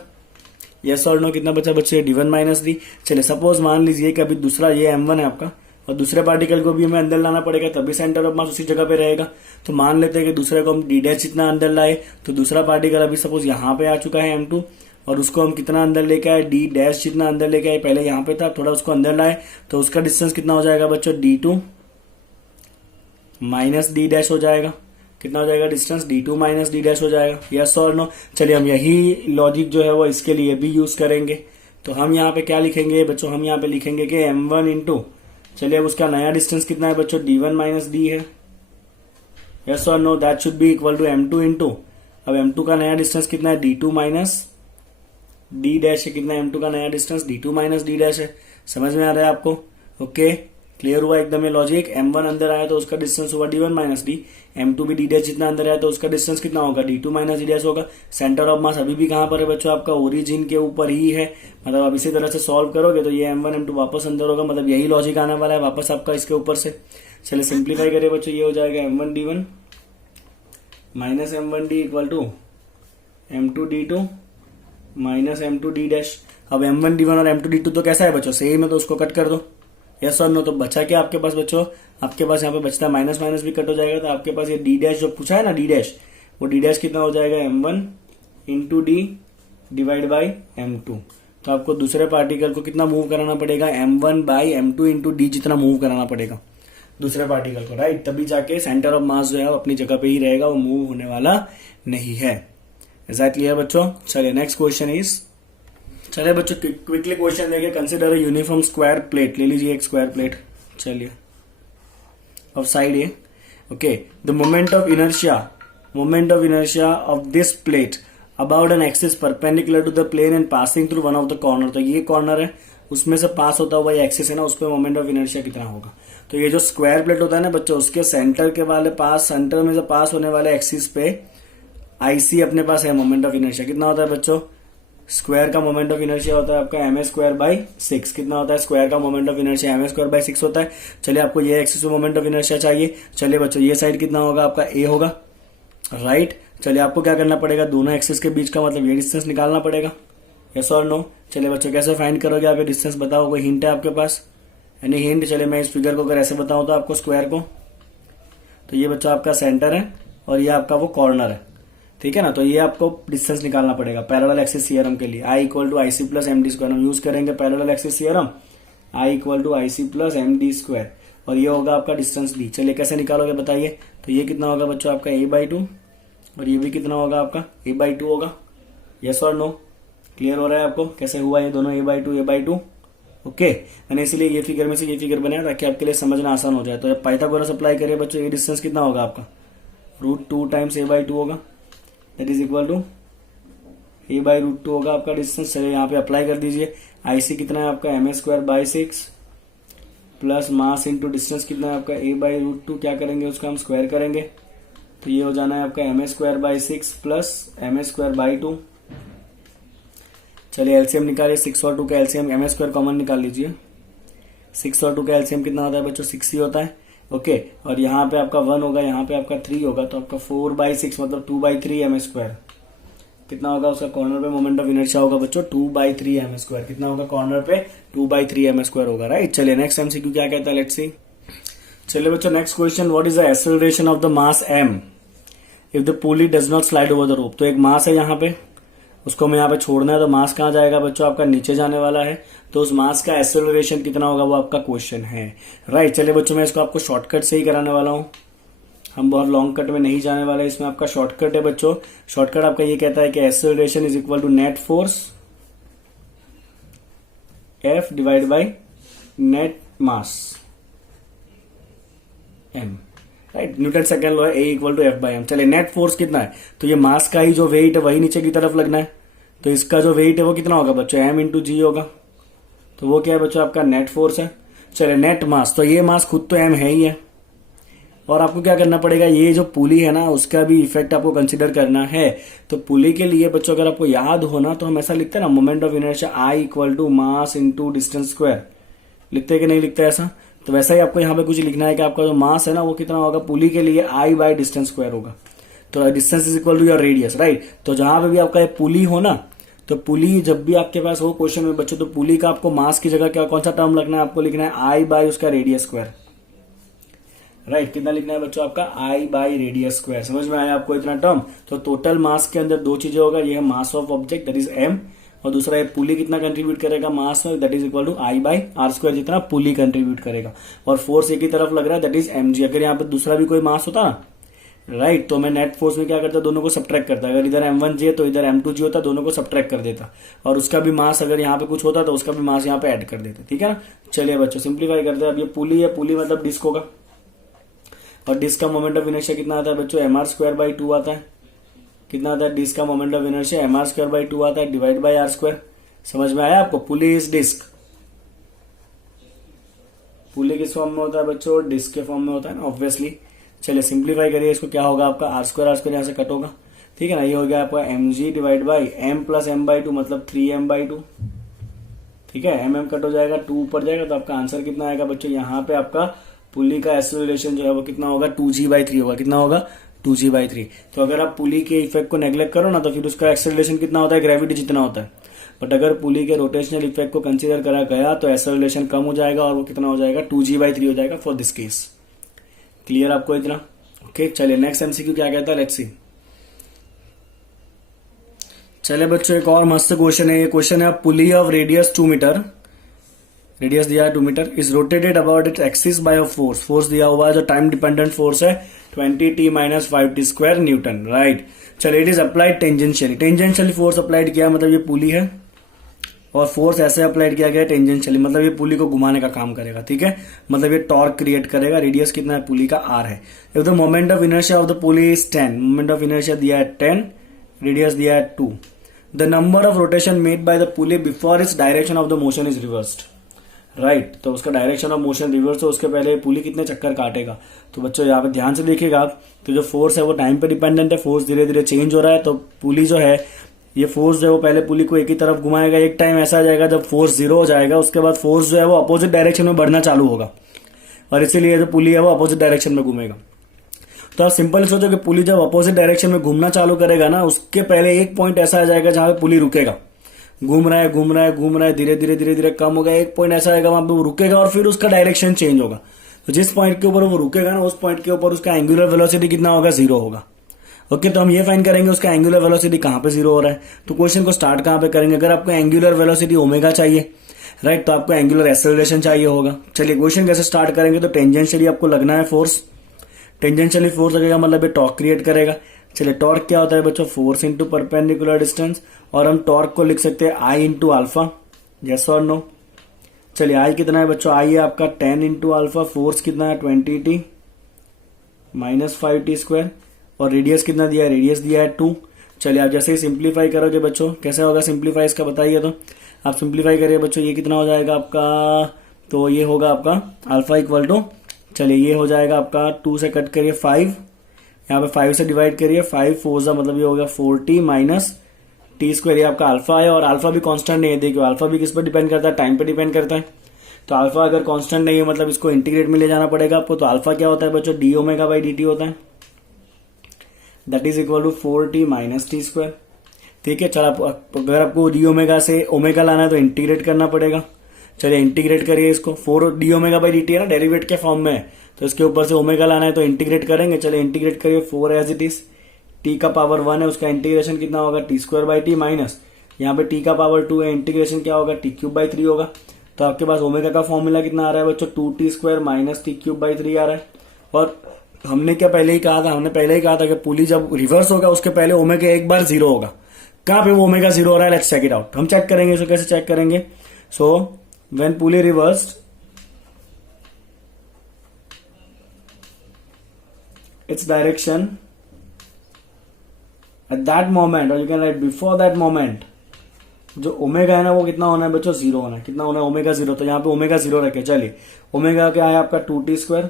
यस और नो, कितना बचा बच्चों, ये d1 माइनस d। चले सपोज मान लीजिए कि अभी दूसरा ये m1 है आपका और दूसरे पार्टिकल को भी हमें अंदर लाना पड़ेगा, तभी सेंटर ऑफ मास उसी जगह पे रहेगा। तो मान लेते हैं कि दूसरे को हम d डैश जितना अंदर लाए, तो दूसरा पार्टिकल अभी सपोज यहाँ पे आ चुका है m2 और उसको हम कितना अंदर लेके आए, d डैश जितना अंदर लेके आए, पहले यहाँ पे था, थोड़ा उसको अंदर लाए, तो उसका डिस्टेंस कितना हो जाएगा बच्चों, d2 माइनस d डैश हो जाएगा। कितना हो जाएगा distance, d2 minus d dash हो जाएगा। यस और नो। चलिए हम यही लॉजिक जो है वो इसके लिए भी यूज करेंगे। तो हम यहाँ पे क्या लिखेंगे बच्चों, हम यहाँ पे लिखेंगे कि m1 इंटू, चलिए अब उसका नया डिस्टेंस कितना है बच्चों, d1 माइनस d है। यस और no, that should be equal to m2 into, अब m2 का नया डिस्टेंस कितना है, d2 माइनस d डैश है। कितना m2 का नया distance, d2 minus d dash है। समझ में आ रहा है आपको, ओके, क्लियर हुआ एकदम ये लॉजिक। m1 अंदर आया तो उसका डिस्टेंस होगा d1 माइनस d, m2 भी d डैश जितना अंदर आया तो उसका डिस्टेंस कितना होगा, d2 माइनस d डैश होगा। सेंटर ऑफ मास अभी भी कहां पर है बच्चों, आपका ओरिजिन के ऊपर ही है। मतलब आप इसी तरह से सॉल्व करोगे तो ये m1 m2 वापस अंदर होगा, मतलब यही लॉजिक आने वाला है वापस आपका इसके ऊपर से। चलिए सिंप्लीफाई करिए बच्चों, ये हो जाएगा m1 d1 minus m1 d equal to m2 d2 minus m2 d dash. अब m1 d1 और m2 d2 तो कैसा है बच्चों, सेम है, तो उसको कट कर दो। यस और नो। तो बचा क्या आपके पास बच्चों, आपके पास यहाँ पे बचता है माइनस माइनस भी कट हो जाएगा, तो आपके पास ये d डैश जो पूछा है ना, d डैश, वो d डैश कितना हो जाएगा, m1 into d divide by m2। तो आपको दूसरे पार्टिकल को कितना मूव कराना पड़ेगा, m1 by m2 into d जितना मूव कराना पड़ेगा। दूसरे पार्टिकल को, राइट। तभी जाके सेंटर ऑफ मास जो है वो अपनी जगह पे ही रहेगा, वो मूव होने वाला नहीं है। एग्जैक्टली है बच्चों। चलिए नेक्स्ट क्वेश्चन इज, चलिए बच्चों क्विकली क्वेश्चन देखिए। Consider a uniform square plate, ले लीजिए एक स्क्वायर प्लेट, चलिए of side A, okay. The moment of inertia of this plate about an axis perpendicular to the plane and passing through one of the corner. तो ये corner है, उसमें से पास होता हुआ ये एक्सिस है ना, उस पर मोमेंट ऑफ इनर्शिया कितना होगा। तो ये जो स्क्वायर प्लेट होता है ना बच्चों, उसके सेंटर के वाले पास, सेंटर में से पास होने वाले एक्सिस पे आईसी अपने पास है, मोमेंट ऑफ इनर्शिया कितना होता है बच्चों। स्क्वायर का मोमेंट ऑफ इनर्शिया होता है आपका m²/6। कितना होता है स्क्वायर का मोमेंट ऑफ इनर्शिया, m²/6 होता है। चलिए आपको ये एक्सिस पे मोमेंट ऑफ इनर्शिया चाहिए। चलिए बच्चों ये साइड कितना होगा आपका, a होगा, राइट। चलिए आपको क्या करना पड़ेगा, दोनों एक्सिस के बीच का मतलब ये डिस्टेंस निकालना पड़ेगा, यस और नो। चलिए बच्चों कैसे फाइंड करोगे आप ये डिस्टेंस, बताओ, कोई हिंट है आपके पास, यानी हिंट। चलिए मैं इस फिगर को अगर ऐसे बताऊं तो आपको स्क्वायर को, तो ये बच्चों आपका सेंटर है और ये आपका वो कॉर्नर है, ठीक है ना। तो ये आपको डिस्टेंस निकालना पड़ेगा पैरेलल एक्सिस थ्योरम के लिए। I = IC + MD², हम यूज करेंगे parallel axis theorem, I = IC + MD², और ये होगा आपका डिस्टेंस D। चलिए कैसे निकालोगे बताइए। तो ये कितना होगा बच्चों आपका a/2, और ये भी कितना होगा आपका a/2 होगा, यस और नो। क्लियर हो रहा है आपको कैसे हुआ ये दोनों a/2 ओके। यानी इसलिए ये फिगर में से ये फिगर बनाया ताकि आपके लिए समझना आसान हो जाए। तो पाइथागोरस अप्लाई करिए बच्चों, ये डिस्टेंस कितना होगा आपका, √2 × a/2 होगा, that is equal to a/√2 होगा आपका डिस्टेंस। चलिए यहाँ पे अप्लाई कर दीजिए। IC कितना है आपका m²/6 plus mass into distance कितना है आपका a/√2, क्या करेंगे उसका हम स्क्वायर करेंगे, तो ये हो जाना है आपका m²/6 प्लस m²/2। चलिए एलसीएम निकालिए, 6 और 2 का एलसीएम, m² कॉमन निकाल लीजिए। 6 और 2 का एलसीएम कितना होता है बच्चों, 6 ही होता है, ओके। और यहाँ पे आपका 1 होगा, यहाँ पे आपका 3 होगा, तो आपका 4/6 मतलब 2/3 m²। कितना होगा उसका कॉर्नर पे मोमेंट ऑफ इनर्शिया होगा बच्चों, 2/3 m²। कितना होगा कॉर्नर पे, 2/3 m² होगा, राइट। चलिए नेक्स्ट एमसीक्यू क्या कहता है, लेट्स सी। चलिए बच्चों next question, what is the acceleration of the mass m if the pulley does not slide over the rope. तो एक मास है यहाँ पे, उसको मैं यहाँ पे छोड़ना है, तो मास कहाँ जाएगा बच्चों, आपका नीचे जाने वाला है। तो उस मास का एक्सेलरेशन कितना होगा वो आपका क्वेश्चन है, राइट। चलिए बच्चों मैं इसको आपको शॉर्टकट से ही कराने वाला हूँ, हम बहुत लॉन्ग कट में नहीं जाने वाले, इसमें आपका शॉर्टकट है बच्चों। शॉर्टकट आपका ये कहता है कि acceleration is equal to net force F divide by net mass m, right. Newton second law है, A = F/m। चलिए नेट फोर्स कितना है, तो ये मास का ही जो वेट है वही नीचे की तरफ लगना है, तो इसका जो वेट है वो कितना होगा बच्चों, m × g होगा। तो वो क्या है बच्चों आपका नेट फोर्स है। चलिए नेट मास, तो ये मास खुद तो m है ही है, और आपको क्या करना पड़ेगा, ये जो पुली है ना उसका भी इफेक्ट आपको कंसिडर करना है। तो पुली के लिए बच्चों अगर आपको याद हो ना, तो हम ऐसा लिखते हैं ना, moment of inertia I = mass into distance square, लिखते हैं कि नहीं लिखते ऐसा। तो वैसा ही आपको यहाँ पे कुछ लिखना है कि आपका जो मास है ना वो कितना होगा पुली के लिए, I/डिस्टेंस स्क्वायर होगा। तो distance is equal to your radius, right. तो जहां पे भी आपका पुली हो ना, तो पुली जब भी आपके पास हो क्वेश्चन में बच्चों, तो पुली का आपको मास की जगह क्या कौन सा टर्म लिखना है, आपको लिखना है I/ उसका रेडियस स्क्वायर, राइट। कितना लिखना है बच्चों आपका I/ रेडियस स्क्वायर। समझ में आया आपको इतना टर्म। तो टोटल मास के अंदर दो चीजें होगा, ये है mass of object that is m, और दूसरा ये पुली कितना कंट्रीब्यूट करेगा मास में, that is equal to I/r², जितना पुली कंट्रीब्यूट करेगा, और फोर्स एक ही तरफ लग रहा है दैट इज mg। अगर यहाँ पे दूसरा भी कोई मास होता ना, राइट, तो मैं नेट फोर्स में क्या करता, दोनों को सब्ट्रैक्ट करता। अगर इधर m1g तो इधर m2g होता, दोनों को सब्ट्रैक्ट कर देता, और उसका भी मास अगर यहाँ पे कुछ होता तो उसका भी मास यहाँ पे ऐड कर देता, ठीक है ना। चलिए बच्चों सिंप्लीफाई करते हैं। अब ये पुली है, पुली मतलब डिस्क होगा, और डिस्क का मोमेंट ऑफ इनर्शिया कितना आता है बच्चों, mr²/2 आता है। कितना आता है डिस्क का मोमेंट ऑफ इनर्शिया, mr²/2 आता है, डिवाइड बाई r²। समझ में आया आपको। पुली इज डिस्क, पुली किस फॉर्म में होता है बच्चों, डिस्क के फॉर्म में होता है ना ऑब्वियसली। चलिए सिंप्लीफाई करिए इसको, क्या होगा आपका r² यहाँ से कट होगा, ठीक है ना। ये हो गया आपका mg divide by m + m/2 मतलब 3m/2, ठीक है। mm कट हो जाएगा, 2 ऊपर जाएगा, तो आपका आंसर कितना आएगा बच्चों, यहाँ पे आपका पुली का एक्सेलरेशन जो है वो कितना होगा, 2g/3 होगा। कितना होगा, 2g/3। तो अगर आप पुली के इफेक्ट को नेग्लेक्ट करो ना, तो फिर उसका एक्सेलरेशन कितना होता है, ग्रेविटी जितना होता है। बट अगर पुली के रोटेशनल इफेक्ट को कंसीडर करा गया तो एक्सेलरेशन कम हो जाएगा, और वो कितना हो जाएगा, 2g/3 हो जाएगा फॉर दिस केस। क्लियर आपको इतना, ओके। चलिए नेक्स्ट एमसीक्यू क्या कहता है, लेट्स सी। चलिए बच्चों एक और मस्त क्वेश्चन है, ये क्वेश्चन है pulley of radius 2 metre radius दिया है 2 metre, is rotated about it axis by a force, force दिया हुआ है जो टाइम डिपेंडेंट फोर्स है 20t minus 5t square newton, right. चलिए, it is applied tangentially, tangentially force applied किया मतलब ये पुली है, और फोर्स ऐसे अप्लाइड किया गया टेंजेंशियली मतलब ये पुली को घुमाने का काम करेगा, ठीक है, मतलब ये टॉर्क क्रिएट करेगा। रेडियस कितना है पुली का, आर है। If the moment of inertia of the pulley is 10, moment of inertia दिया है 10, रेडियस दिया है 2, the number of rotation made by the pulley before its direction of the motion is reversed, right. तो उसका direction of motion reverse हो, उसके पहले पुली कितने चक्कर काटेगा। तो बच्चों यहाँ पे ध्यान से देखिएगा आप, तो जो फोर्स है वो टाइम पे डिपेंडेंट है, फोर्स धीरे धीरे चेंज हो रहा है, तो पुली जो है ये फोर्स जो है वो पहले पुली को एक ही तरफ घुमाएगा, एक टाइम ऐसा आ जाएगा जब फोर्स जीरो हो जाएगा, उसके बाद फोर्स जो है वो अपोजिट डायरेक्शन में बढ़ना चालू होगा, और इसीलिए जो पुली है वो अपोजिट डायरेक्शन में घूमेगा। तो आप सिंपल सोचो कि पुली जब अपोजिट डायरेक्शन में घूमना चालू करेगा ना, उसके पहले एक पॉइंट ऐसा आ जाएगा जहां पे पुली रुकेगा, घूम रहा है घूम रहा है घूम रहा है, धीरे धीरे धीरे धीरे कम होगा, एक पॉइंट ऐसा आएगा वहां पे वो रुकेगा और फिर उसका डायरेक्शन चेंज होगा। तो जिस पॉइंट के ऊपर वो रुकेगा ना, उस पॉइंट के ऊपर उसका एंगुलर वेलोसिटी कितना होगा, 0 होगा। ओके, तो हम ये फाइंड करेंगे उसका एंगुलर वेलोसिटी कहां पे 0 हो रहा है। तो क्वेश्चन को स्टार्ट कहां पे करेंगे, अगर आपको एंगुलर वेलोसिटी ओमेगा चाहिए, राइट, तो आपको एंगुलर एक्सेलरेशन चाहिए होगा। चलिए क्वेश्चन कैसे स्टार्ट करेंगे, तो टेंजेंशियली आपको लगना है फोर्स, टेंजेंशियली फोर्स लगेगा मतलब ये टॉर्क क्रिएट करेगा। चलिए टॉर्क क्या होता है बच्चों, फोर्स इंटू परपेंडिकुलर डिस्टेंस, और हम टॉर्क को लिख सकते हैं आई इंटू अल्फा, यस और नो। चलिए आई कितना है बच्चों, आई है आपका 10 इंटू अल्फा, फोर्स कितना है 20t माइनस 5t स्क्वायर, और रेडियस कितना दिया है, रेडियस दिया है 2। चलिए आप जैसे ही सिंप्लीफाई करोगे बच्चों, कैसे होगा सिंप्लीफाई इसका बताइए। तो आप सिंप्लीफाई करिए बच्चों, ये कितना हो जाएगा आपका, तो ये होगा आपका अल्फा इक्वल टू, चलिए ये हो जाएगा आपका 2 से कट करिए 5, यहाँ पे 5 से डिवाइड करिए, 5 4 जा मतलब ये होगा 4t माइनस टी स्क्वायर, ये आपका अल्फा है, और अल्फा भी कांस्टेंट नहीं है, देखिए अल्फा भी किस पर डिपेंड करता है, टाइम पे डिपेंड करता है। तो अल्फा अगर कांस्टेंट नहीं है मतलब इसको इंटीग्रेट में ले जाना पड़ेगा आपको। तो अल्फा क्या होता है बच्चों, D omega by D T होता है, that is equal to 4t minus T square, ठीक है। चल अगर आपको डी ओमेगा से ओमेगा लाना है तो इंटीग्रेट करना पड़ेगा। चलिए इंटीग्रेट करिए इसको, 4 D omega by D T है ना, डेरिवेट के फॉर्म में है, तो इसके ऊपर से ओमेगा लाना है तो इंटीग्रेट करेंगे। चलिए इंटीग्रेट करिए 4 एज इट इज, टी का पावर 1 है, उसका इंटीग्रेशन कितना होगा T square by T minus, यहाँ पे टी का पावर 2 है, इंटीग्रेशन क्या होगा टी क्यूब बाई 3 होगा। तो आपके पास ओमेगा का फॉर्मूला कितना आ रहा है बच्चों, 2t square minus T cube by 3 आ रहा है। और हमने क्या पहले ही कहा था, हमने पहले ही कहा था कि पुली जब रिवर्स होगा उसके पहले ओमेगा एक बार 0 होगा। कहां पे वो ओमेगा 0 हो रहा है, लेट्स चेक इट आउट। हम चेक करेंगे इसको, कैसे चेक करेंगे। So when pulley reversed its direction at that moment, or you can write before that moment, जो ओमेगा है ना वो कितना होना है बच्चों, 0 होना है। कितना होना है, ओमेगा 0। तो यहाँ पे ओमेगा 0 रखे। चलिए ओमेगा क्या है आपका 2t square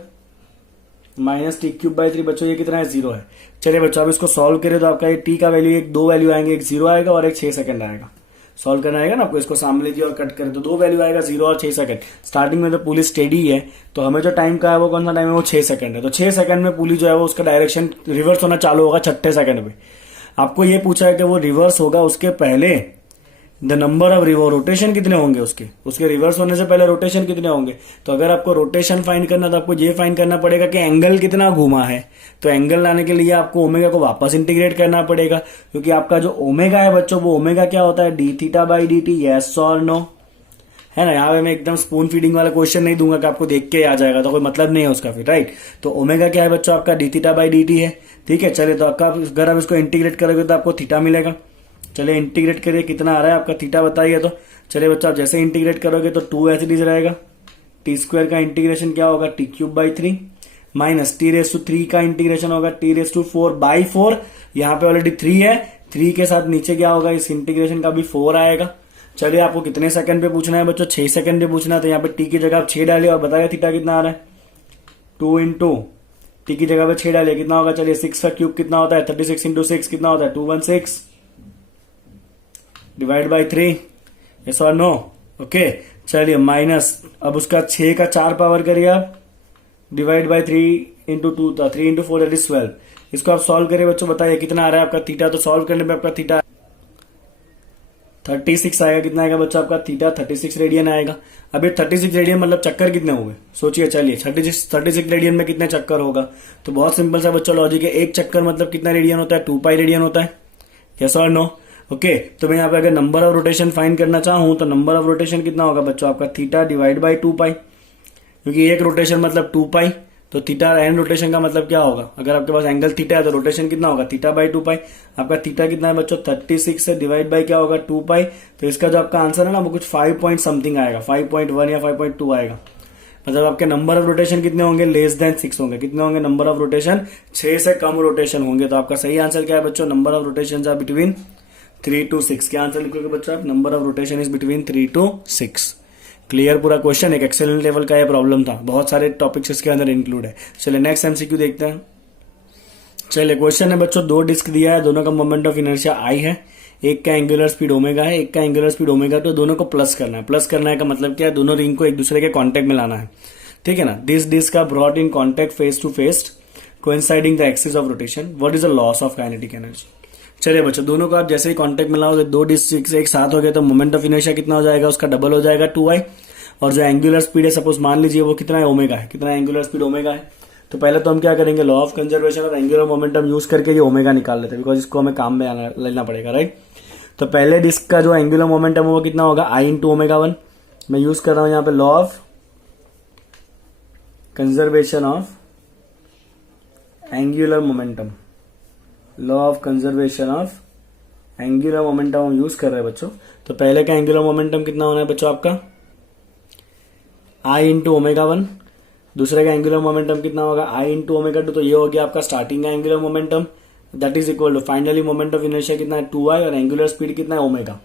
minus T cube by 3, बच्चों ये कितना है 0 है। चलिए बच्चों अब इसको सॉल्व करें तो आपका ये t का वैल्यू एक 2 वैल्यू आएंगे, एक 0 आएगा और एक 6 सेकंड आएगा। सॉल्व करना आएगा ना आपको, इसको सामने लीजिए और कट करें तो 2 वैल्यू आएगा 0 और 6 सेकंड। स्टार्टिंग में तो पुली स्टेडी है, तो हमें जो टाइम का है वो कौन सा टाइम है, वो 6 सेकंड है। तो 6 सेकंड में पुली जो है वो उसका डायरेक्शन रिवर्स होना चालू होगा 6ठे सेकंड पे। आपको ये पूछा है कि वो रिवर्स होगा उसके पहले द नंबर ऑफ रोटेशन कितने होंगे, उसके रिवर्स होने से पहले रोटेशन कितने होंगे। तो अगर आपको रोटेशन फाइंड करना तो आपको ये फाइंड करना पड़ेगा कि एंगल कितना घूमा है। तो एंगल लाने के लिए आपको ओमेगा को वापस इंटीग्रेट करना पड़ेगा, क्योंकि आपका जो ओमेगा है बच्चों वो ओमेगा क्या होता है, D theta by D T, yes और नो, है ना। यहाँ पे मैं एकदम स्पून फीडिंग वाला क्वेश्चन नहीं दूंगा कि आपको देख के आ जाएगा, तो कोई मतलब नहीं है उसका फिर, राइट। तो ओमेगा क्या है बच्चों आपका D theta by D T है, ठीक है। चलिए तो आपका अगर आप इसको इंटीग्रेट करोगे तो आपको थीटा मिलेगा। चलिए इंटीग्रेट करिए, कितना आ रहा है आपका थीटा बताइए। तो चलिए बच्चों आप जैसे इंटीग्रेट करोगे तो 2 एच डी रहेगा, टी स्क्वायर का इंटीग्रेशन क्या होगा T cube by 3 minus T raise to 3 का इंटीग्रेशन होगा टी रेस टू 4 बाई 4। यहाँ पे ऑलरेडी 3 है, 3 के साथ नीचे क्या होगा, इस इंटीग्रेशन का भी 4 आएगा। चलिए आपको कितने सेकंड पे पूछना है बच्चों, 6 सेकंड पे पूछना है। तो यहाँ पे टी की जगह आप 6 डालिए और बताइए थीटा कितना आ रहा है, 2 इंटू टी की जगह पे 6 डालिए, कितना होगा। चलिए 6 का क्यूब कितना होता है, 36 इंटू 6 कितना होता है, 216 डिवाइड बाई 3, यस और नो, ओके। चलिए माइनस अब उसका 6 का 4 पावर करिए आप, डिवाइड बाई 3 इंटू 2 था, 3 इंटू 4 दैट इज 12। इसको आप सॉल्व करिए बच्चों, बताइए कितना आ रहा है आपका थीटा। तो सॉल्व करने में आपका थीटा 36 आएगा। कितना आएगा बच्चों आपका थीटा, 36 रेडियन आएगा। अब ये 36 रेडियन मतलब चक्कर कितने हुए सोचिए। चलिए 36 रेडियन में कितने चक्कर होगा, तो बहुत सिंपल सा बच्चों लॉजिक है, एक चक्कर मतलब कितना रेडियन होता है, 2 पाई रेडियन होता है, यस और नो। ओके तो मैं यहाँ पे अगर नंबर ऑफ रोटेशन फाइंड करना चाहूं तो नंबर ऑफ रोटेशन कितना होगा बच्चों आपका थीटा डिवाइड बाई 2 पाई, क्योंकि एक रोटेशन मतलब 2 पाई, तो थीटा एन रोटेशन का मतलब क्या होगा, अगर आपके पास एंगल थीटा है तो रोटेशन कितना होगा थीटा बाई 2 पाई। आपका थीटा कितना है बच्चों 36 से डिवाइड बाई क्या होगा 2 पाई, तो इसका जो आपका आंसर है ना वो कुछ 5 पॉइंट समथिंग आएगा, 5.1 या 5.2 आएगा। मतलब आपके नंबर ऑफ रोटेशन कितने होंगे लेस देन 6 होंगे, कितने होंगे नंबर ऑफ रोटेशन 6 से कम रोटेशन होंगे। तो आपका सही आंसर क्या है बच्चों, number of rotation are between 3 to 6। क्या आंसर लिखोगे बच्चों आप, number of rotation is between 3 to 6। Clear पूरा क्वेश्चन, एक एक्सेलेंट लेवल का ये प्रॉब्लम था, बहुत सारे टॉपिक्स इसके अंदर इंक्लूड है। चलिए नेक्स्ट एमसीक्यू देखते हैं। चलिए क्वेश्चन है बच्चों, दो डिस्क दिया है, दोनों का मोमेंट ऑफ इनर्शिया आई है, एक का एंगुलर स्पीड ओमेगा है, एक का एंगुलर स्पीड ओमेगा, तो दोनों को प्लस करना है। प्लस करना है का मतलब क्या है, दोनों रिंग को एक दूसरे के कांटेक्ट में लाना है, ठीक है ना। दिस डिस्क का brought in contact face to face coinciding the axis of rotation, what is the loss of kinetic energy. चलिए बच्चों दोनों को आप जैसे ही कांटेक्ट में लाओगे, दो डिस्क एक साथ हो गए तो मोमेंट ऑफ इनर्शिया कितना हो जाएगा, उसका डबल हो जाएगा 2i, और जो एंगुलर स्पीड है सपोज मान लीजिए वो कितना है ओमेगा है, कितना एंगुलर स्पीड ओमेगा है। तो पहले तो हम क्या करेंगे, लॉ ऑफ कंजर्वेशन और एंगुलर मोमेंटम यूज करके ये ओमेगा निकाल लेते हैं, बिकॉज इसको हमें काम में लेना पड़ेगा, राइट। तो पहले डिस्क का जो एंगुलर मोमेंटम है वो कितना होगा I इंटू ओमेगा 1। मैं यूज कर रहा हूं यहाँ पे law of conservation of angular momentum, law of conservation of angular momentum हम यूज कर रहे हैं बच्चों। तो पहले का एंगुलर मोमेंटम कितना होना है बच्चों आपका I इंटू ओमेगा 1, दूसरे का एंगुलर मोमेंटम कितना होगा I इंटू ओमेगा 2। तो ये हो गया आपका स्टार्टिंग का angular momentum, that is equal to finally moment of inertia कितना है 2i और एंगुलर स्पीड कितना है ओमेगा,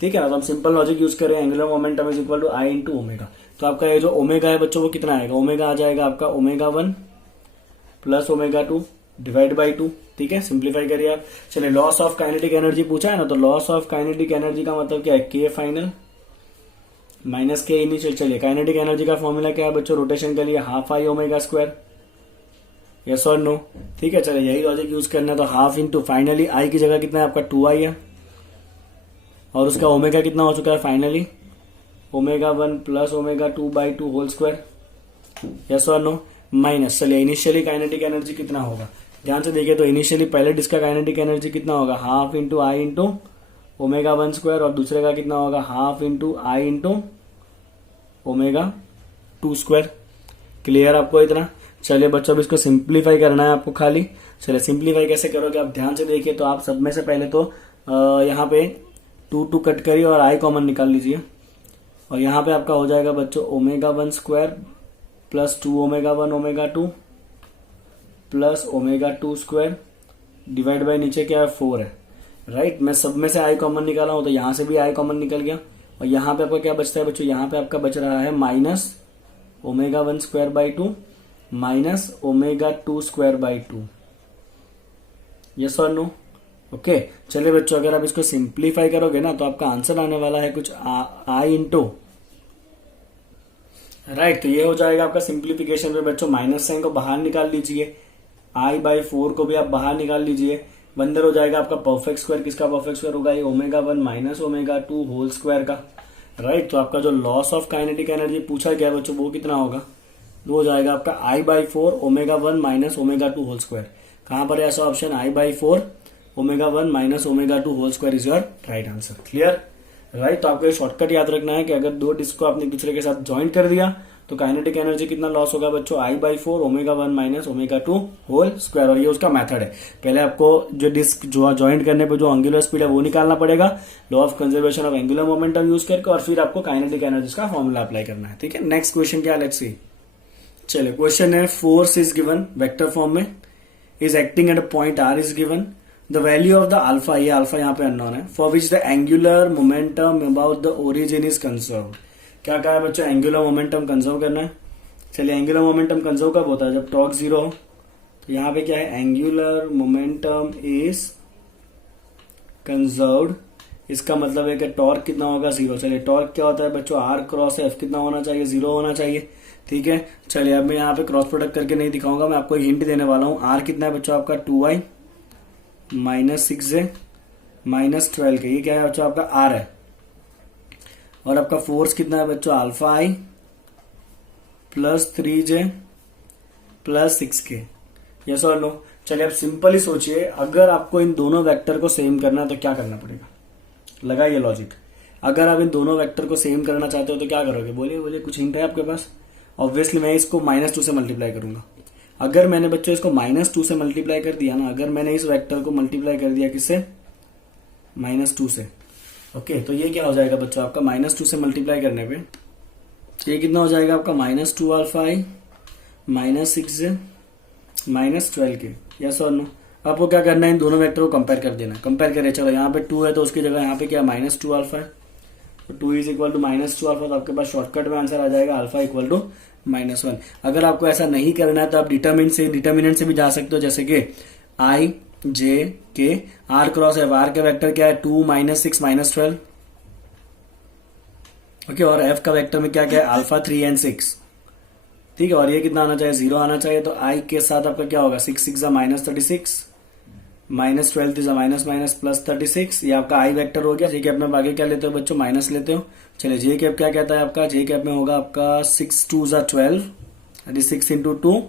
ठीक है ना। तो हम सिंपल लॉजिक यूज करें, angular momentum is equal to I into omega. तो आपका ये जो ओमेगा है बच्चों वो कितना आएगा, ओमेगा आ जाएगा आपका omega 1 plus omega 2 divide by 2, ठीक है। सिंप्लीफाई करिए आप। चलिए लॉस ऑफ काइनेटिक एनर्जी पूछा है ना, तो लॉस ऑफ काइनेटिक एनर्जी का मतलब क्या है, के फाइनल माइनस के इनिशियल। चलिए काइनेटिक एनर्जी का फॉर्मूला क्या है बच्चों, रोटेशन के लिए half I omega square, yes और नो, ठीक है। चलिए यही लॉजिक यूज करना है, तो हाफ इंटू फाइनली आई की जगह कितना है आपका 2i है, और उसका ओमेगा कितना हो चुका है finally omega 1 plus omega 2 by 2 whole square, yes और नो, माइनस। चलिए इनिशियली काइनेटिक एनर्जी कितना होगा, ध्यान से देखिए। तो इनिशियली पहले डिस्क का काइनेटिक एनर्जी कितना होगा, half into I into omega 1 square, और दूसरे का कितना होगा half into I into omega 2 square. Clear आपको इतना। चलिए बच्चों अब इसको सिंप्लीफाई करना है आपको खाली। चलिए सिंप्लीफाई कैसे करोगे आप ध्यान से देखिए। तो आप सब में से पहले तो यहाँ पे 2 कट करिए और आई कॉमन निकाल लीजिए, और यहाँ पे आपका हो जाएगा बच्चों omega 1 square plus 2 omega 1 omega 2 plus omega 2 square divide by नीचे क्या है 4 है, राइट। मैं सब में से आई कॉमन निकाला हूं तो यहां से भी आई कॉमन निकल गया, और यहाँ पे आपका क्या बचता है बच्चों, यहाँ पे आपका बच रहा है minus omega 1 square by 2 minus omega 2 square by 2, yes और नो, ओके। चलिए बच्चों अगर आप इसको सिंप्लीफाई करोगे ना तो आपका आंसर आने वाला है कुछ आई इंटू, राइट। तो ये हो जाएगा आपका सिंप्लीफिकेशन पे बच्चों, माइनस साइन को बाहर निकाल लीजिए, आई बाई 4 को भी आप बाहर निकाल लीजिए, बंदर हो जाएगा आपका परफेक्ट स्क्वायर। किसका परफेक्ट स्क्वायर होगा, ये omega 1 minus omega 2 whole square का, राइट। तो आपका जो लॉस ऑफ काइनेटिक एनर्जी पूछा गया बच्चों वो कितना होगा, वो हो जाएगा आपका I by 4 omega 1 minus omega 2 whole square. कहां पर है ऐसा option, I by 4 omega 1 minus omega 2 whole square is your right answer. Clear, right. तो आपको ये शॉर्टकट याद रखना है कि अगर दो डिस्क को आपने एक दूसरे के साथ ज्वाइन कर दिया तो काइनेटिक एनर्जी कितना लॉस होगा बच्चों, I by 4 omega 1 minus omega 2 whole square. और ये उसका मेथड है, पहले आपको जो डिस्क जो ज्वाइंट करने पे जो एंगुलर स्पीड है वो निकालना पड़ेगा, law of conservation of angular momentum use करके, और फिर आपको काइनेटिक एनर्जी का फॉर्मूला अप्लाई करना है, ठीक है। नेक्स्ट क्वेश्चन क्या, लेट्स सी। चलिए क्वेश्चन है, force is given vector form में, is acting at a point R is given, the value of the alpha, ये अल्फा यहाँ पे अननोन है, for which the angular momentum about the origin is conserve. क्या कहा है बच्चों, एंगुलर मोमेंटम कंजर्व करना है। चलिए एंगुलर मोमेंटम कंजर्व कब होता है, जब टॉर्क 0 हो। तो यहाँ पे क्या है, एंगुलर मोमेंटम इज कंजर्व्ड, इसका मतलब है कि टॉर्क कितना होगा 0। चलिए टॉर्क क्या होता है बच्चों, आर क्रॉस एफ कितना होना चाहिए, 0 होना चाहिए, ठीक है। चलिए अब मैं यहाँ पे क्रॉस प्रोडक्ट करके नहीं दिखाऊंगा, मैं आपको हिंट देने वाला हूँ। आर कितना है बच्चों आपका 2i माइनस 6j माइनस 12 के, ये क्या है बच्चों आपका आर है। और आपका फोर्स कितना है बच्चों, alpha I plus 3j plus 6k, yes और नो। चलिए अब सिंपल ही सोचिए, अगर आपको इन दोनों वेक्टर को सेम करना है तो क्या करना पड़ेगा। लगाइए लॉजिक। अगर आप इन दोनों वेक्टर को सेम करना चाहते हो तो क्या करोगे, बोलिए बोलिए, कुछ हिंट है आपके पास? ऑब्वियसली मैं इसको -2 से मल्टीप्लाई करूंगा। अगर मैंने बच्चों इसको -2 से मल्टीप्लाई कर दिया ना, अगर मैंने इस वेक्टर को मल्टीप्लाई कर दिया किससे, -2 से, ओके, तो ये क्या हो जाएगा बच्चों आपका -2 से मल्टीप्लाई करने पे ये कितना हो जाएगा आपका -2 अल्फा i -6j -12 के, यस और नो। आपको क्या करना है, इन दोनों वेक्टर को कंपेयर कर देना। कंपेयर करें, चलो यहाँ पे 2 है तो उसकी जगह यहाँ पे क्या -2 अल्फा है, तो 2 इज इक्वल टू -2 अल्फा, तो आपके पास शॉर्टकट में आंसर आ जाएगा अल्फा इक्वल टू -1। अगर आपको ऐसा नहीं करना है तो आप डिटर्मिनेंट से भी जा सकते हो, जैसे कि i j k r cross f, r के वेक्टर क्या है 2 -6 -12, ओके, और f का वेक्टर में क्या क्या है अल्फा 3 एंड 6, ठीक है, और ये कितना आना चाहिए, 0 आना चाहिए। तो i के साथ आपका क्या होगा, 6 6 -36 -12 इज माइनस प्लस 36, ये आपका i वेक्टर हो गया। जे कैप में आगे क्या लेते हो बच्चों, माइनस लेते हो। चलिए जे कैप क्या कहता है आपका, जे कैप में होगा आपका 6 2 12, 6 इंटू 2,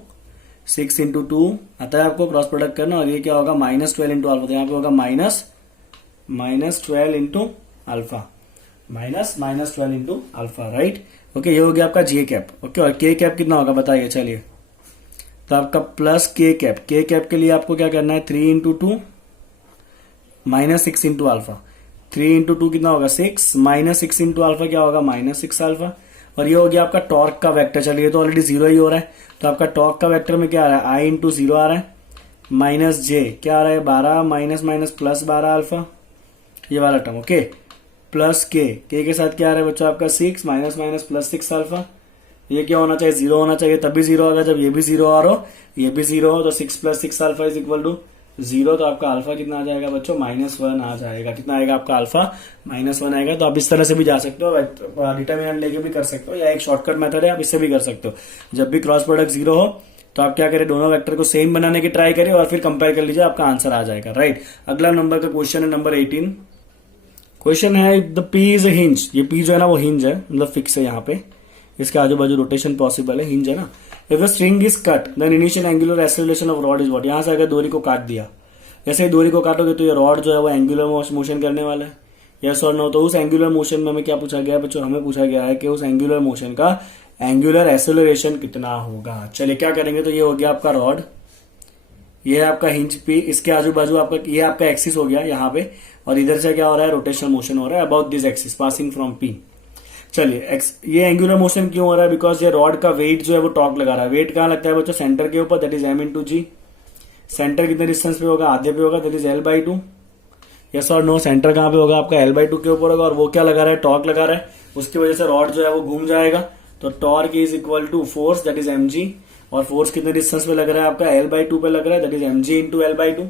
6 इंटू 2 आता है आपको क्रॉस प्रोडक्ट करना, और ये क्या होगा -12 इंटू अल्फा, तो यहाँ पे होगा -12 into alpha, -12 into alpha, right, okay, ये हो गया आपका जे कैप, ओके। और के कैप कितना होगा बताइए, चलिए, तो आपका प्लस के कैप के लिए आपको क्या करना है, 3 इंटू 2 -6 इंटू अल्फा, 3 इंटू 2 कितना होगा 6, -6 इंटू अल्फा क्या होगा -6 अल्फा, और ये हो गया आपका टॉर्क का वेक्टर। चलिए, तो ऑलरेडी 0 ही हो रहा है, तो आपका टॉर्क का वेक्टर में क्या आ रहा है, i इंटू 0 आ रहा है, माइनस जे क्या आ रहा है 12 माइनस प्लस 12 अल्फा, ये वाला टर्म, ओके, प्लस के साथ क्या आ रहा है बच्चों आपका 6 माइनस प्लस 6 अल्फा, ये क्या होना चाहिए, 0 होना चाहिए, तभी 0 होगा जब ये भी 0 और हो ये भी 0 हो, तो 6 plus 6 alpha is equal to 0, तो आपका अल्फा कितना आ जाएगा बच्चों, -1 आ जाएगा। कितना आएगा आपका अल्फा, -1 आएगा। तो आप इस तरह से भी जा सकते हो, डिटर्मिनेंट लेके भी कर सकते हो, या एक शॉर्टकट मेथड है, आप इससे भी कर सकते हो। जब भी क्रॉस प्रोडक्ट 0 हो तो आप क्या करें, दोनों वेक्टर को सेम बनाने की ट्राई करें और फिर कंपेयर कर लीजिए, आपका आंसर आ जाएगा, राइट। अगला नंबर का क्वेश्चन है नंबर 18। क्वेश्चन है the P is a hinge, ये पी जो है ना वो हिंज है, मतलब फिक्स है, यहाँ पे इसके आजू बाजू रोटेशन पॉसिबल है, हिंज है ना। If the string is cut then initial angular acceleration of rod is what, यहां से अगर डोरी को काट दिया, जैसे ही डोरी को काटोगे तो ये रॉड जो है वो एंगुलर मोशन करने वाला है, यस और नो। तो उस एंगुलर मोशन में हमें क्या पूछा गया है बच्चों, हमें पूछा गया है कि उस एंगुलर मोशन का एंगुलर एक्सेलरेशन कितना होगा। चलिए क्या करेंगे, तो ये हो गया आपका रॉड, ये है आपका हिंज पी, इसके आजू बाजू आपका ये आपका एक्सिस हो गया यहाँ पे, और इधर से क्या हो रहा है, रोटेशनल मोशन हो रहा है about this axis passing from P. चलिए ये एंगुलर मोशन क्यों हो रहा है, बिकॉज ये रॉड का वेट जो है वो टॉर्क लगा रहा है। वेट कहाँ लगता है बच्चों, सेंटर के ऊपर, that is m into G. Center कितने डिस्टेंस पे होगा, आधे पे होगा, दैट इज L/2। यस और नो, सेंटर कहाँ पे होगा आपका L/2 के ऊपर होगा, और वो क्या लगा रहा है, टॉर्क लगा रहा है, उसकी वजह से रॉड जो है वो घूम जाएगा। तो torque is equal to force, that is mg, और फोर्स कितने डिस्टेंस पे लग रहा है आपका, L/2 पे लग रहा है, that is mg into L/2,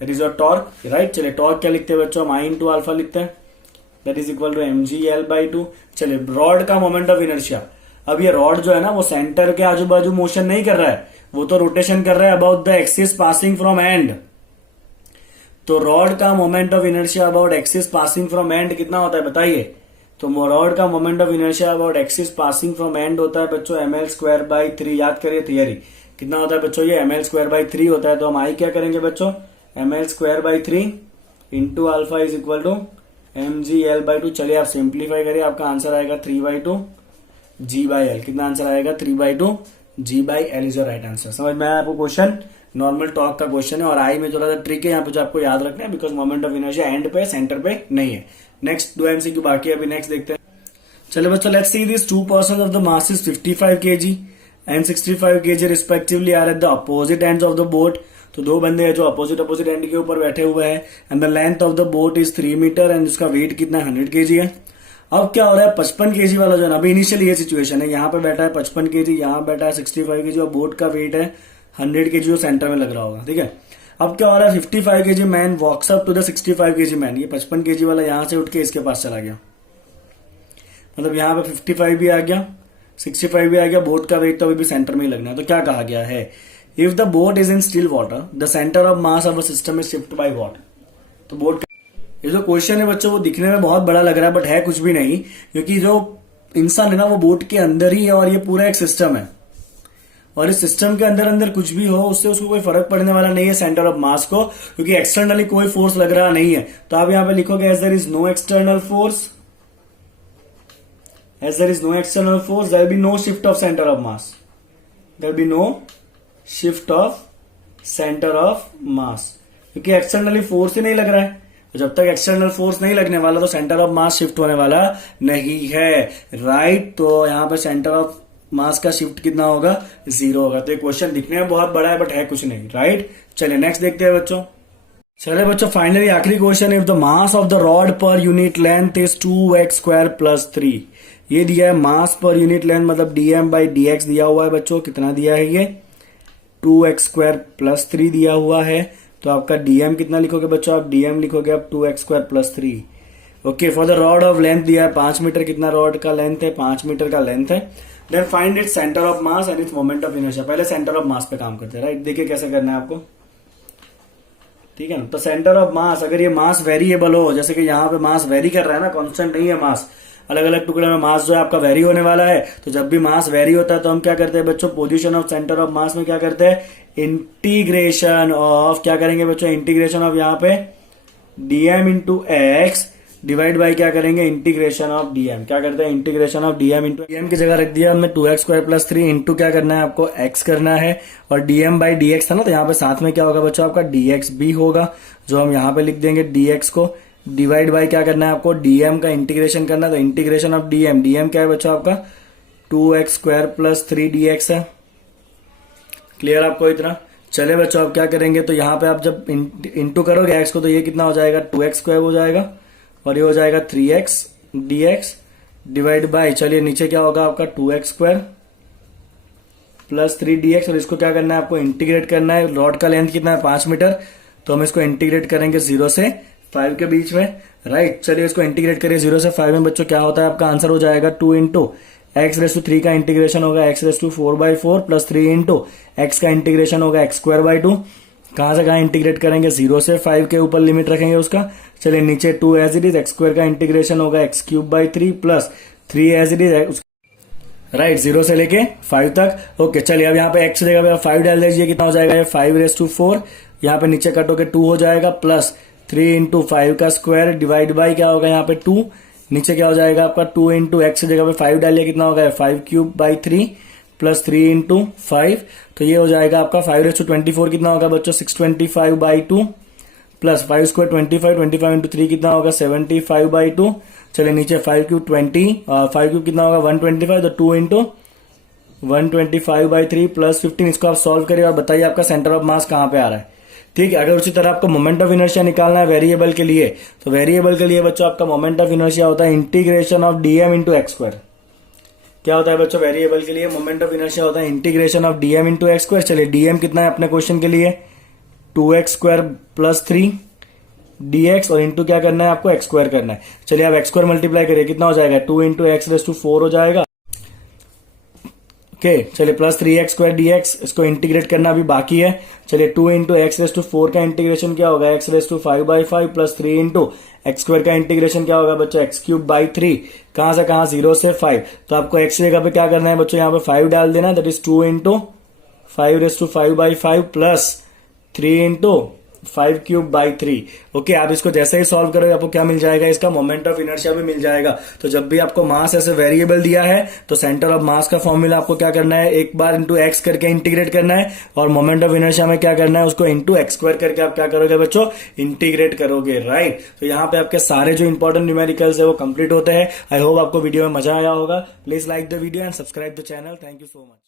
that is your torque, right. चलिए टॉर्क क्या लिखते हैं बच्चों, हम I इंटू अल्फा लिखते हैं, that is equal to mg L/2। चलिए रॉड का मोमेंट ऑफ इनर्शिया, अब ये रॉड जो है ना वो सेंटर के आजू बाजू मोशन नहीं कर रहा है, वो तो रोटेशन कर रहा है about the axis passing from and. तो रॉड का moment of inertia about axis passing from and कितना होता है बताइए, तो रॉड का moment of inertia about axis passing from and होता है बच्चों ml²/3। याद करिए थियरी, कितना होता है बच्चों, ये ml²/3 होता है। तो हम आई क्या करेंगे बच्चों, ml²/3 into alpha is equal to mg L/2। चलिए आप सिंप्लीफाई करिए, आपका आंसर आएगा 3/2 g/L। कितना आंसर आएगा, 3/2 g/L is your right answer. समझ में आया आपको क्वेश्चन, नॉर्मल टॉर्क का क्वेश्चन है, और आई में थोड़ा सा ट्रिक है यहाँ पे जो आपको याद रखना है, because moment of inertia and पे सेंटर पे नहीं है। नेक्स्ट 2 MCQ बाकी है, अभी नेक्स्ट देखते हैं। चलो बच्चों, let's see this 2 person of the mass is 55 kg and 65 kg respectively are at the opposite ends of the boat. तो दो बंदे हैं जो अपोजिट एंड के ऊपर बैठे हुए हैं, and the length of the boat is 3 metre and उसका वेट कितना 100 kg है। अब क्या हो रहा है, 55 kg वाला जो है ना, अभी इनिशियली ये सिचुएशन है, यहाँ पे बैठा है 55 kg, यहाँ बैठा है 65 kg, और बोट का वेट है 100 kg जो सेंटर में लग रहा होगा, ठीक है। अब क्या हो रहा है, 55 kg man walks up to the 65 kg man. ये 55 kg वाला यहाँ से उठ के इसके पास चला गया, मतलब यहाँ पे 55 भी आ गया, 65 भी आ गया, बोट का वेट तो अभी भी सेंटर में ही लगना है। तो क्या कहा गया है, if the boat is in still water the centre of mass of a system is shift by what. तो बोट, ये जो क्वेश्चन है बच्चों वो दिखने में बहुत बड़ा लग रहा है, बट है कुछ भी नहीं, क्योंकि जो इंसान है ना वो बोट के अंदर ही है, और ये पूरा एक सिस्टम है, और इस सिस्टम के अंदर अंदर कुछ भी हो उससे उसको कोई फर्क पड़ने वाला नहीं है सेंटर ऑफ मास को, क्योंकि एक्सटर्नली कोई फोर्स लग रहा नहीं है। तो आप यहां पे लिखोगे as there is no external force, as there is no external force, there will be no shift of center of mass. There will be no shift of center of mass, क्योंकि एक्सटर्नली फोर्स ही नहीं लग रहा है। तो जब तक external force नहीं लगने वाला तो सेंटर ऑफ मास शिफ्ट होने वाला नहीं है, राइट। तो यहाँ पे सेंटर ऑफ मास का शिफ्ट कितना होगा, 0 होगा। तो ये क्वेश्चन दिखने में बहुत बड़ा है बट है कुछ नहीं, राइट। चलिए नेक्स्ट देखते हैं बच्चों। चले बच्चों फाइनली आखिरी question, if the mass of the rod per unit length is 2x² + 3। ये दिया है मास पर यूनिट लेंथ, मतलब dm/dx दिया हुआ है बच्चों। कितना दिया है ये, 2x² + 3 दिया हुआ है। तो आपका dm कितना लिखोगे बच्चों, आप dm लिखोगे आप 2x² + 3। Okay, for the rod of length दिया है 5 मीटर। कितना रॉड का लेंथ है, 5 मीटर का लेंथ है। Then find its centre of mass and its moment of inertia. पहले सेंटर ऑफ मास पे काम करते हैं, राइट। देखिए कैसे करना है आपको, ठीक है ना। तो सेंटर ऑफ मास, अगर ये मास वेरिएबल हो, जैसे कि यहाँ पे मास वेरी कर रहा है ना, कांस्टेंट नहीं है मास, अलग अलग टुकड़े में मास जो है आपका वेरी होने वाला है। तो जब भी मास वेरी होता है तो हम क्या करते हैं बच्चों, पोजीशन ऑफ सेंटर ऑफ मास में क्या करते हैं, इंटीग्रेशन ऑफ, क्या करेंगे बच्चों, इंटीग्रेशन ऑफ यहाँ पे dm into x divide by क्या करेंगे, इंटीग्रेशन ऑफ dm। क्या करते हैं, integration of dm into dm की जगह रख दिया हमने 2x² + 3 इंटू क्या करना है आपको, x करना है। और dm/dx था ना, तो यहाँ पे साथ में क्या होगा बच्चों, आपका dx भी होगा, जो हम यहाँ पे लिख देंगे dx को। डिवाइड बाई क्या करना है आपको, dm का इंटीग्रेशन करना है। तो इंटीग्रेशन ऑफ dm, dm क्या है बच्चों आपका 2x² + 3 dx है। क्लियर आपको इतना। चले बच्चों आप क्या करेंगे, तो यहाँ पे आप जब इंटू करोगे x को तो ये कितना हो जाएगा, 2x² हो जाएगा और ये हो जाएगा 3x dx डिवाइड बाई, चलिए नीचे क्या होगा आपका 2x² + 3 dx। और इसको क्या करना है आपको, इंटीग्रेट करना है। रॉड का लेंथ कितना है, 5 मीटर। तो हम इसको इंटीग्रेट करेंगे 0 से 5 के बीच में, राइट। चलिए इसको इंटीग्रेट करिए 0 से 5 में बच्चों, क्या होता है आपका आंसर हो जाएगा 2 इंटू x⁻³ का इंटीग्रेशन होगा x⁻⁴/4 + 3 इंटू x का इंटीग्रेशन होगा x²/2। कहां से कहां इंटीग्रेट करेंगे, 0 से 5 के ऊपर लिमिट रखेंगे उसका। चलिए नीचे 2 एज इट इज, x² का इंटीग्रेशन होगा x³ + 3 as it is, right, 0 से लेके 5 तक। ओके, चलिए अब यहाँ पे x जगह 5 डाल दीजिए, कितना हो जाएगा ये 5⁻⁴। यहाँ पे नीचे कट होके 2 हो जाएगा प्लस 3 इंटू 5 का स्क्वायर डिवाइड बाई क्या होगा यहाँ पे 2। नीचे क्या हो जाएगा आपका 2 इंटू एक्स जगह पे 5 डालिए, कितना होगा 5³ + 3 इंटू 5। तो ये हो जाएगा आपका 5⁻24 कितना होगा बच्चों 625/2 प्लस 5² 25, 25 इंटू 3 कितना होगा 75/2। चलिए नीचे 5³ 20, 5³ कितना होगा 125, तो 2 इंटू 125/3 प्लस 15। इसको आप सॉल्व करिए और बताइए आपका सेंटर ऑफ मास कहां पे आ रहा है। ठीक है, अगर उसी तरह आपको मोमेंट ऑफ इनर्शिया निकालना है वेरिएबल के लिए, तो वेरिएबल के लिए बच्चों आपका मोमेंट ऑफ इनर्शिया होता है integration of dm into x²। क्या होता है बच्चों वेरिएबल के लिए मोमेंट ऑफ इनर्शिया होता है integration of dm into x²। चलिए dm कितना है अपने क्वेश्चन के लिए 2x² + 3 dx और इंटू क्या करना है आपको x² करना है। चलिए आप x² मल्टीप्लाई करिए, कितना हो जाएगा 2 इंटू x⁻⁴ हो जाएगा। ओके, चलिए प्लस 3x² dx, इसको इंटीग्रेट करना अभी बाकी है। चलिए 2 इंटू x⁻⁴ का इंटीग्रेशन क्या होगा x⁵/5 प्लस 3 इंटू x² का इंटीग्रेशन क्या होगा बच्चों x³/3। कहां से कहां 0 से 5, तो आपको x जगह पे क्या करना है बच्चों यहाँ पे 5 डाल देना, that is 2 into 5⁵5 plus 3 into 5³/3। Okay, आप इसको जैसे ही सॉल्व करोगे आपको क्या मिल जाएगा, इसका मोमेंट ऑफ इनर्शिया भी मिल जाएगा। तो जब भी आपको मास ऐसे वेरिएबल दिया है तो सेंटर ऑफ मास का फॉर्मूला आपको क्या करना है, एक बार इंटू एक्स करके इंटीग्रेट करना है, और मोमेंट ऑफ इनर्शिया में क्या करना है उसको इंटू x² करके आप क्या करोगे बच्चों इंटीग्रेट करोगे, राइट। तो यहाँ पे आपके सारे जो इंपॉर्टेंट न्यूमेरिकल्स है वो कंप्लीट होते हैं। आई होप आपको वीडियो में मजा आया होगा। Please like the video and subscribe the channel. Thank you so much.